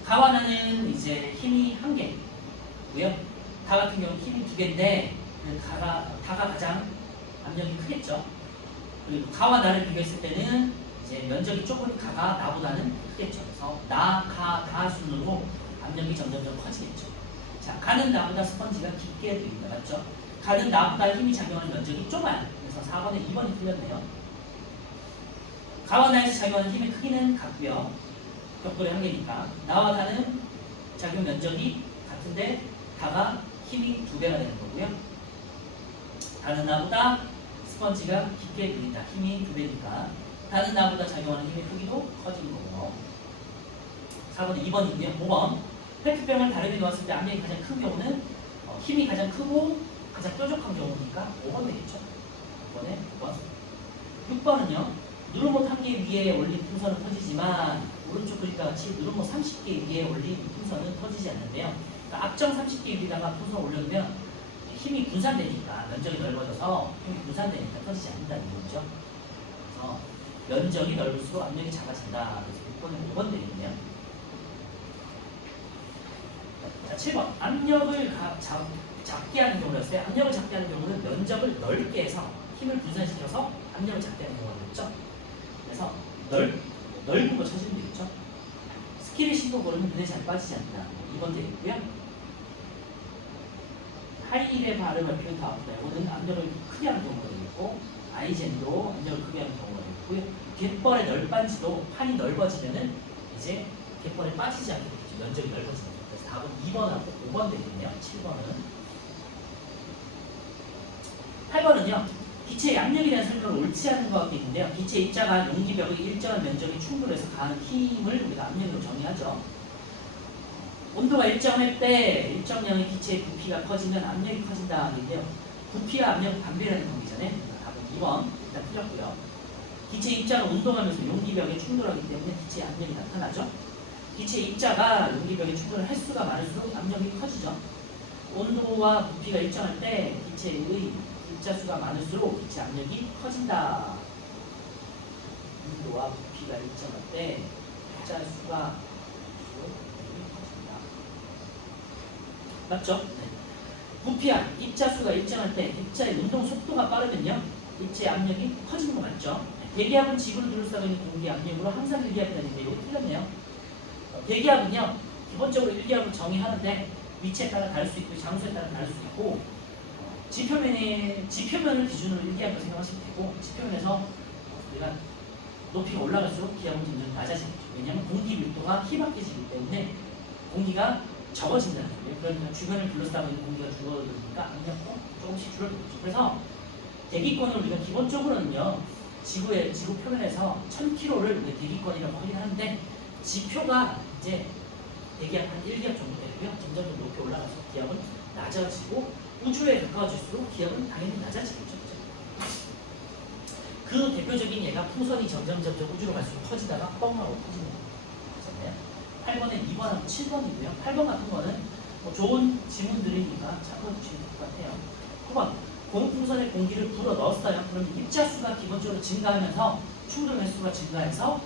가와 나는 이제 힘이 1개고요. 다 같은 경우는 힘이 2개인데 다가 가장 압력이 크겠죠. 그리고 가와 나를 비교했을 때는 이제 면적이 조금 가가 나보다는 크겠죠. 그래서 나, 가, 다 순으로 압력이 점점점 커지겠죠. 자, 가는 나보다 스펀지가 깊게 들립니다. 맞죠? 가는 나보다 힘이 작용하는 면적이 좁아요. 그래서 4번에 2번이 틀렸네요. 가와 나에서 작용하는 힘의 크기는 같고요. 벽돌의 한계니까. 나와 가는 작용 면적이 같은데 가가 힘이 2배가 되는 거고요. 가는 나보다 스펀지가 깊게 들린다. 힘이 2배니까. 가는 나보다 작용하는 힘의 크기도 커지는 거고요. 4번에 2번이고요. 5번. 페트병을 다르게 놓았을 때 압력이 가장 큰 경우는 힘이 가장 크고 가장 뾰족한 경우니까 5번 되겠죠. 5번에 5번. 6번은요. 누르못 1개 위에 올린 풍선은 터지지만 오른쪽 그림과 같이 누르못 30개 위에 올린 풍선은 터지지 않는데요. 그러니까 앞정 30개 위에다가 풍선을 올려두면 힘이 분산되니까 면적이 넓어져서 힘이 분산되니까 터지지 않는다는 거죠. 그래서 면적이 넓을수록 압력이 작아진다. 그래서 6번은 5번 되겠네요. 자, 7번. 압력을 작게 하는 경우였어요. 압력을 작게 하는 경우는 면적을 넓게 해서 힘을 분산시켜서 압력을 작게 하는 경우가 있죠. 그래서 넓은 거 찾으면 되겠죠. 스킬을 신고 고르면 눈에 잘 빠지지 않는다. 2번 되겠고요. 하이힐의 발음을 표현 다 아프다. 이거는 압력을 크게 하는 경우가 되겠고, 아이젠도 압력을 크게 하는 경우가 되겠고요. 갯벌의 널빤지도 판이 넓어지면은 이제 갯벌에 빠지지 않게 되겠죠. 면적이 넓어지는 거예요. 그래서 답은 2번하고 5번 되겠네요. 7번은. 8번은요. 기체의 압력에 대한 설명을 옳지 않은 것 같게 있는데요. 기체 입자가 용기벽의 일정한 면적에 충돌해서 가하는 힘을 우리가 압력으로 정의하죠. 온도가 일정할 때 일정량의 기체의 부피가 커지면 압력이 커진다 하는데요. 부피와 압력은 반비례하는 관계잖아요. 답은 2번 일단 틀렸고요. 기체 입자가 운동하면서 용기벽에 충돌하기 때문에 기체의 압력이 나타나죠. 기체 입자가 용기벽에 충돌을 횟수가 많을수록 압력이 커지죠. 온도와 부피가 일정할 때 기체의 입자 수가 많을수록 기체 압력이 커진다. 온도와 부피가 일정할 때 입자 수가 커진다. 맞죠? 네. 부피와 입자 수가 일정할 때 입자의 운동 속도가 빠르면요, 입체 압력이 커지는 거 맞죠? 대기압은 지구를 둘러싸고 있는 공기 압력으로 항상 일기압이라는데 이거 틀렸네요. 대기압은요, 기본적으로 일기압을 정의하는데 위치에 따라 다를 수 있고 장소에 따라 다를 수 있고, 지표면을 기준으로 일기압을 생각하시면 되고, 지표면에서 우리가 높이가 올라갈수록 기압은 점점 낮아지겠죠. 왜냐하면 공기 밀도가 희박해지기 때문에 공기가 적어진다는 거예요. 그러니까 주변을 둘러싸고 있는 공기가 줄어들니까 압력도 조금씩 줄어들겠죠. 그래서 대기권을 우리가 기본적으로는요, 지구 표면에서 1000km를 대기권이라고 하긴 하는데, 지표가 이제 대기압 한 1기압 정도 되고요. 점점 더 높이 올라가서 기압은 낮아지고, 우주에 가까워질수록 기압은 당연히 낮아지겠죠. 그 대표적인 예가 풍선이 점점 우주로 갈수록 커지다가 뻥 하고 터지는 거잖아요. 8번에 2번하고 7번이고요. 8번 같은 거는 뭐 좋은 지문들이니까 참고해주시면 될 것 같아요. 9번. 고무풍선에 공기를 불어 넣었어요. 그럼 입자 수가 기본적으로 증가하면서 충돌 횟수가 증가해서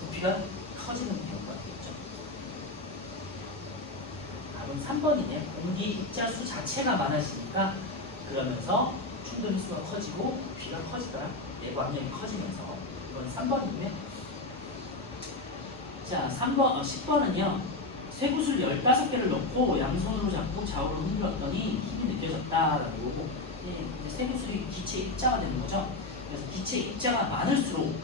부피가 커지는 경우가 있겠죠. 답은 3번이네요. 공기 입자 수 자체가 많아지니까 그러면서 충돌 횟수가 커지고 부피가 커지더라. 내부 압력이 커지면서. 이건 3번이고요. 자, 10번은요. 쇠구슬 15개를 넣고 양손으로 잡고 좌우로 흔들었더니 힘이 느껴졌다라고 요거. 쇠구슬이 기체 입자가 되는 거죠. 그래서 기체 입자가 많을수록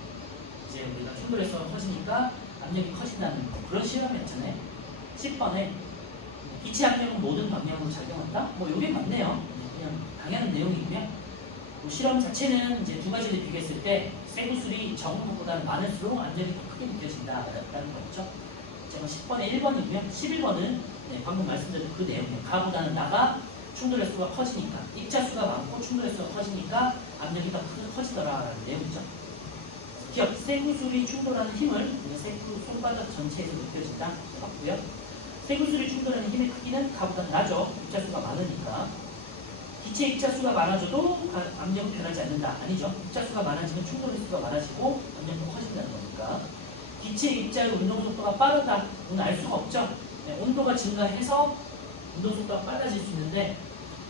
이제 우리가 충돌해서 커지니까 압력이 커진다는 그런 실험이었잖아요. 10번에 기체 압력은 모든 방향으로 작용한다? 뭐 이게 맞네요. 그냥 당연한 내용이고요. 뭐 실험 자체는 이제 두 가지를 비교했을 때 쇠구슬이 적은 것보다는 많을수록 압력이 더 크게 느껴진다라는 거죠. 제가 10번에 1번이고요. 11번은 방금 말씀드린 그 내용이에요. 가보다는 나가 충돌 횟수가 커지니까, 입자 수가 많고 충돌 횟수가 커지니까 압력이 더 커지더라라는 내용이죠. 기억, 쇠구슬이 충돌하는 힘을 손바닥 전체에서 느껴진다 해봤고요. 쇠구슬이 충돌하는 힘의 크기는 가보다는 나죠. 입자 수가 많으니까. 기체 입자 수가 많아져도 압력은 변하지 않는다. 아니죠. 입자 수가 많아지면 충돌 횟수가 많아지고 압력도 커진다는 거니까. 기체 입자의 운동 속도가 빠르다. 이건 알 수가 없죠. 온도가 증가해서 운동 속도가 빨라질 수 있는데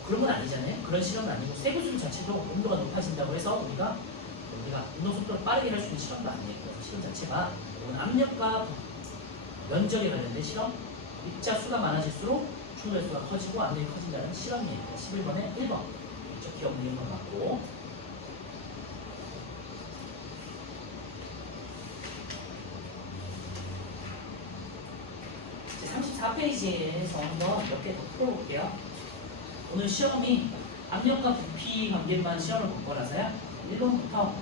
그런 건 아니잖아요. 그런 실험은 아니고 쇠구슬 자체도 온도가 높아진다고 해서 우리가 운동 속도를 빠르게 할 수 있는 실험도 아니에요. 실험 자체가 이건 압력과 면적에 관련된 실험. 입자 수가 많아질수록 충돌 횟수가 커지고 압력이 커진다는 실험이에요. 11번에 1번. 이쪽 기억 있는 건 맞고. 이제 34페이지에서 한번 몇 개 더 풀어볼게요. 오늘 시험이 압력과 부피 관계만 시험을 볼 거라서요. 1번부터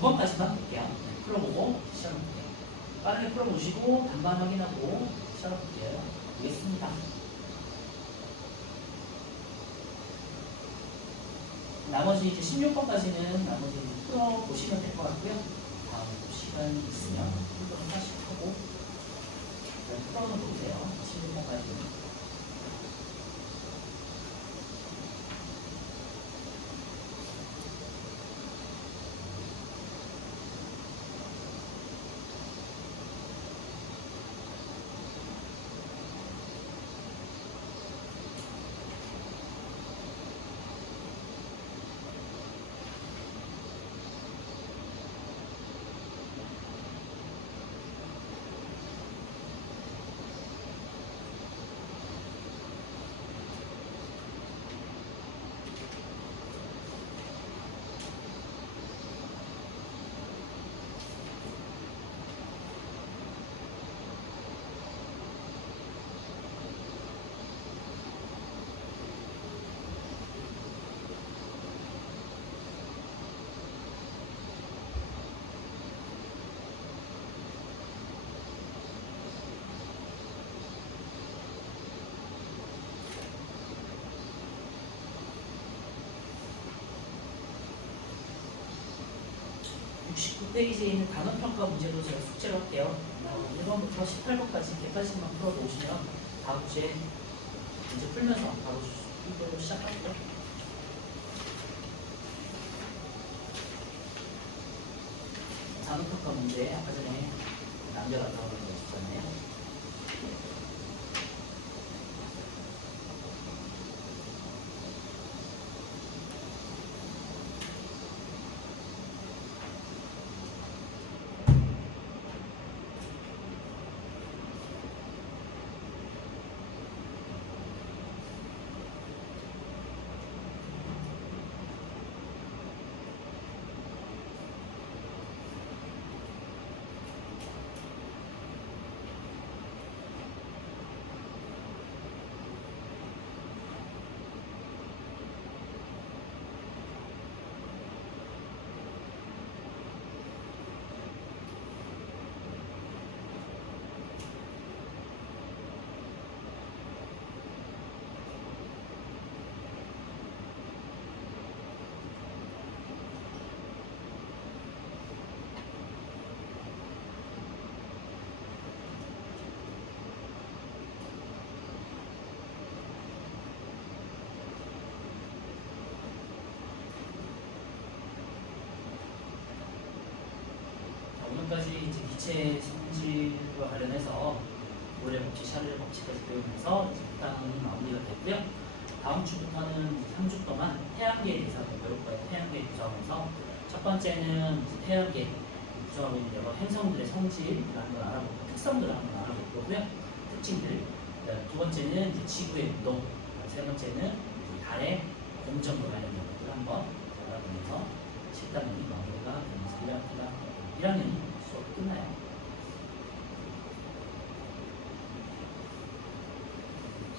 9번까지만 볼게요. 네, 풀어보고 시험 볼게요. 빠르게 풀어보시고 단반 확인하고 시험 볼게요. 보겠습니다. 나머지 이제 16번까지는 나머지 풀어보시면 될 것 같고요. 다음 시간이 있으면 풀도록 하시고 풀어서 보세요. 16번까지는. 페이지에 있는 단어평가 문제도 제가 숙제를 할게요. 1번부터 18번까지 100가지만 풀어놓으시면 다음 주에 문제 풀면서 바로 풀도록 시작할게요. 단어평가 문제 아까 전에 남겨놨다고 하는 거 있었잖아요. 오늘까지 이제 기체 성질과 관련해서 모래 법칙, 샤를 법칙까지 배우면서 이제 일단은 마무리가 됐고요. 다음 주부터는 3주 동안 태양계에 대해서 배울 거예요. 태양계 구성에서 첫 번째는 이제 태양계 구성하고 있는 여러 행성들의 성질이라는 걸 알아보고 특성들을 한번 알아볼 거고요. 특징들. 두 번째는 이제 지구의 운동. 세 번째는 달의 공전과 관련된 것들을 한번 알아보면서 10단원이 마무리가 되면서 1학년이 수업 끝나요.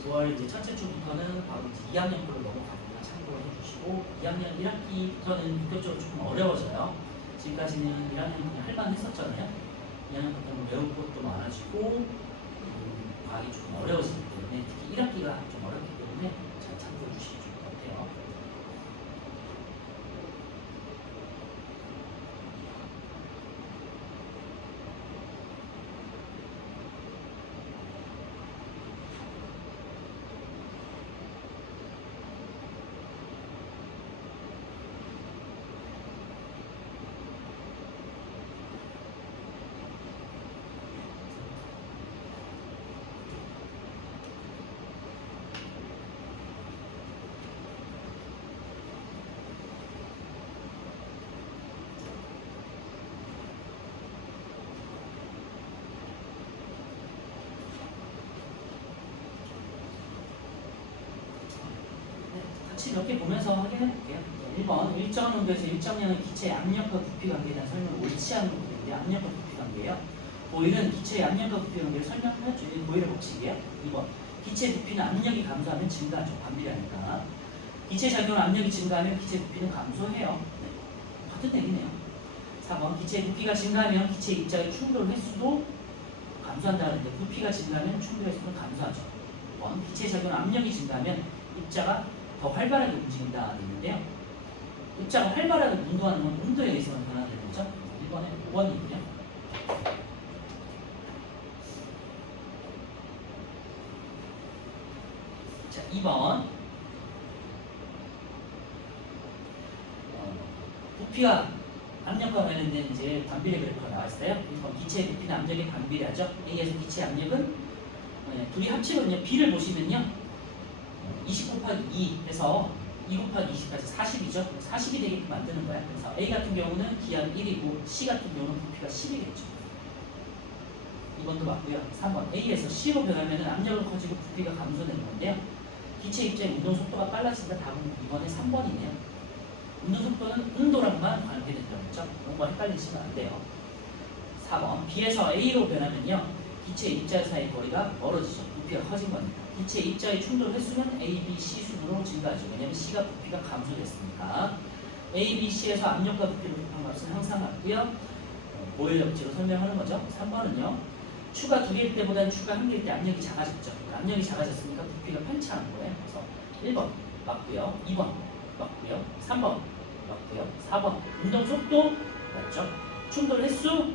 9월 이제 첫째 주부터는 바로 이제 2학년 거로 넘어가니까 참고를 해주시고 2학년 1학기부터는 본격적으로 조금 어려워져요. 지금까지는 1학년 그냥 할만 했었잖아요. 2학년부터는 외울 것도 많아지고 과학이 조금 어려워지기 때문에 특히 1학기가 좀 어렵기 때문에 잘 참고해 주시면 좋을 것 같아요. 몇 개 보면서 확인해 볼게요. 1번 일정한 온도에서 일정량의 기체의 압력과 부피 관계에 대한 설명을 옳지 않은 부분인데 압력과 부피 관계예요. 보일은 기체의 압력과 부피 관계를 설명하죠. 보일의 법칙이에요. 2번 기체 부피는 압력이 감소하면 증가하죠. 반비례하니까. 기체 작용 압력이 증가하면 기체 부피는 감소해요. 네. 같은 얘기네요. 4번 기체 부피가 증가하면 기체 입자의 충돌 횟수도 감소한다 하는데 부피가 증가하면 충돌 횟수는 감소하죠. 5번 기체 작용 압력이 증가하면 입자가 더 활발하게 움직인다 있는데요. 입자가 활발하게 운동하는 건 온도에 의해서만 변화되는 거죠. 1번에 5번이고요. 자, 2번 부피가 압력과 관련된 이제 반비례 그래프가 나왔어요. 1번 기체의 부피는 압력에 반비례하죠. A에서 기체 압력은 둘이 합치거든요. B를 보시면요. 20 곱하기 2 해서 2 곱하기 20까지 40이죠. 40이 되게끔 만드는 거야. 그래서 A 같은 경우는 기압 1이고 C 같은 경우는 부피가 10이겠죠. 2번도 맞고요. 3번 A에서 C로 변하면 압력은 커지고 부피가 감소되는 건데요. 기체 입자의 운동 속도가 빨라진다. 답은 2번에 3번이네요. 운동 속도는 온도랑만 관계된다고 했죠. 뭔가 헷갈리시면 안 돼요. 4번 B에서 A로 변하면요. 기체 입자 사이 거리가 멀어지죠. 부피가 커진 거니까. 기체 입자의 충돌 횟수는 A, B, C 순으로 증가하죠. 왜냐하면 C가 부피가 감소됐으니까. A, B, C에서 압력과 부피를 곱한 값은 항상 같고요. 보일 법칙으로 설명하는 거죠. 3번은요. 추가 2개일 때보다는 추가 1개일 때 압력이 작아졌죠. 그러니까 압력이 작아졌으니까 부피가 팽창한 거예요. 그래서 1번 맞고요. 2번 맞고요. 3번 맞고요. 4번 운동 속도 맞죠. 충돌 횟수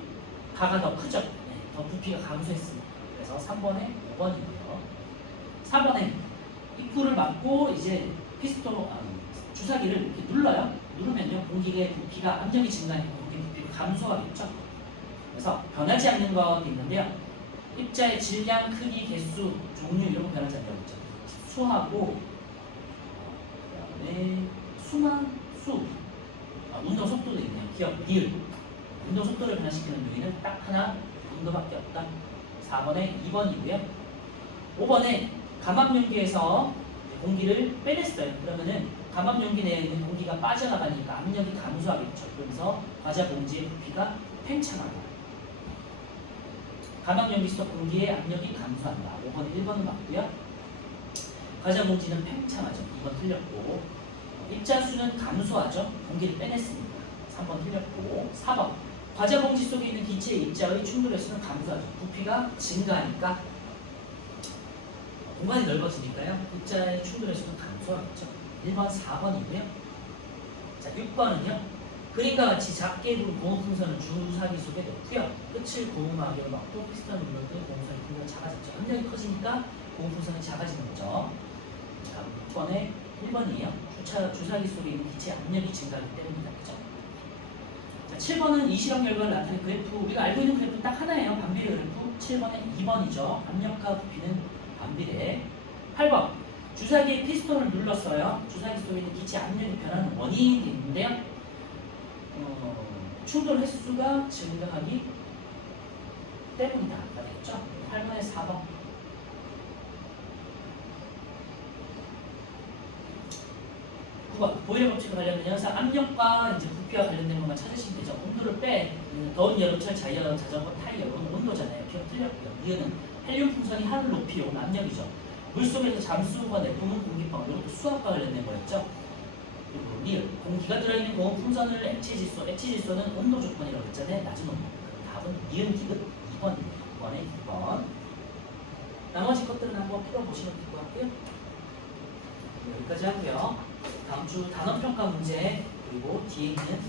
가가 더 크죠. 네, 더 부피가 감소했습니다. 그래서 3번에 5번이고요. 4번에 입구를 막고 이제 주사기를 이렇게 눌러요. 누르면요. 공기의 부피가 압력이 증가하니까 공기 부피가 감소하겠죠. 그래서 변하지 않는 것도 있는데요. 입자의 질량, 크기, 개수, 종류 이런 거 변하지 않다고 했죠. 수하고 그다음에 수만, 수, 운동 속도도 있네요. 기억, 비율. 운동 속도를 변화시키는 요인은 딱 하나, 온도밖에 없다. 4번에 2번이고요. 5번에 감압용기에서 공기를 빼냈어요. 그러면은 감압용기 내에 있는 공기가 빠져나가니까 압력이 감소하겠죠. 그러면서 과자 봉지의 부피가 팽창한다. 감압용기 속 공기의 압력이 감소한다. 5번 1번은 맞고요. 과자 봉지는 팽창하죠. 2번 틀렸고. 입자수는 감소하죠. 공기를 빼냈으니까. 3번 틀렸고. 4번 과자 봉지 속에 있는 기체의 입자의 충돌 횟수는 감소하죠. 부피가 증가하니까 공간이 넓어지니까요. 입자의 충돌 횟수는 감소하겠죠. 1번 4번이고요. 자 6번은요. 그림과 같이 작게 둔 고무 풍선을 주사기 속에 넣고요. 끝을 고무막으로 막고 피스톤을 눌러도 고무선이 풍선이 작아졌죠. 압력이 커지니까 고무 풍선이 작아지는 거죠. 자 6번에 1번이에요. 주사기 속에 있는 기체 압력이 증가하기 때문이다. 그죠? 자 7번은 이 실험 결과를 나타낸 그래프. 우리가 알고 있는 그래프는 딱 하나예요. 반비례 그래프. 7번에 2번이죠. 압력과 부피는 반비례. 8번 주사기의 피스톤을 눌렀어요. 주사기 속에 있는 기체 압력이 변하는 원인이 있는데요. 충돌 횟수가 증가하기 때문이다. 되겠죠? 8번에 4번. 9번 보일러 법칙과 관련된 현상 압력과 이제 부피와 관련된 것만 찾으시면 되죠. 온도를 빼 더운 여름철 자전거 타이어는 온도잖아요. 기억 틀렸고요. 이유는 헬륨 풍선이 하늘 높이 오는 압력이죠. 물속에서 잠수와 내뿜은 공기방 이것도 수압과 관련된 거였죠. 그리고 리을 공기가 들어있는 고무 풍선을 액체질소는 온도 조건이라고 했잖아요. 낮은 온도. 답은 니은 디귿 2번. 2번에 2번. 나머지 것들은 한번 풀어보시면 될 것 같고요. 여기까지 하고요. 다음 주 단어평가 문제 그리고 뒤에 있는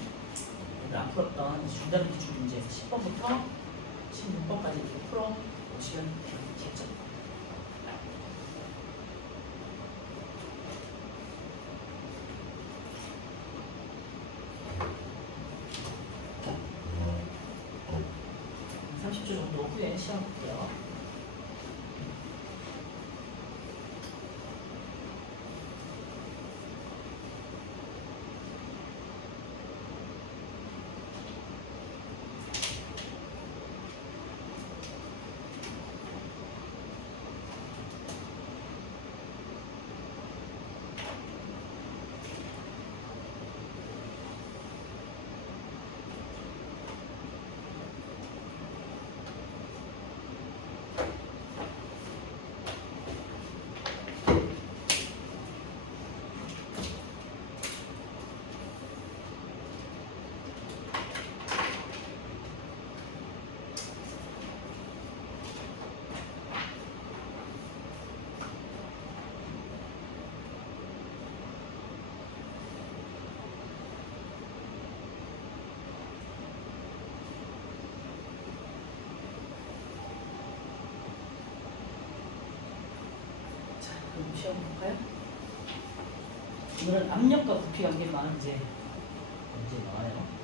오늘 안 풀었던 중단 기출 문제에서 10번부터 16번까지 이렇게 풀어보시면 되겠죠. 정도 후에 시험 볼게요. 좀 시험 볼까요? 오늘은 압력과 부피 관계만 이제 나와요.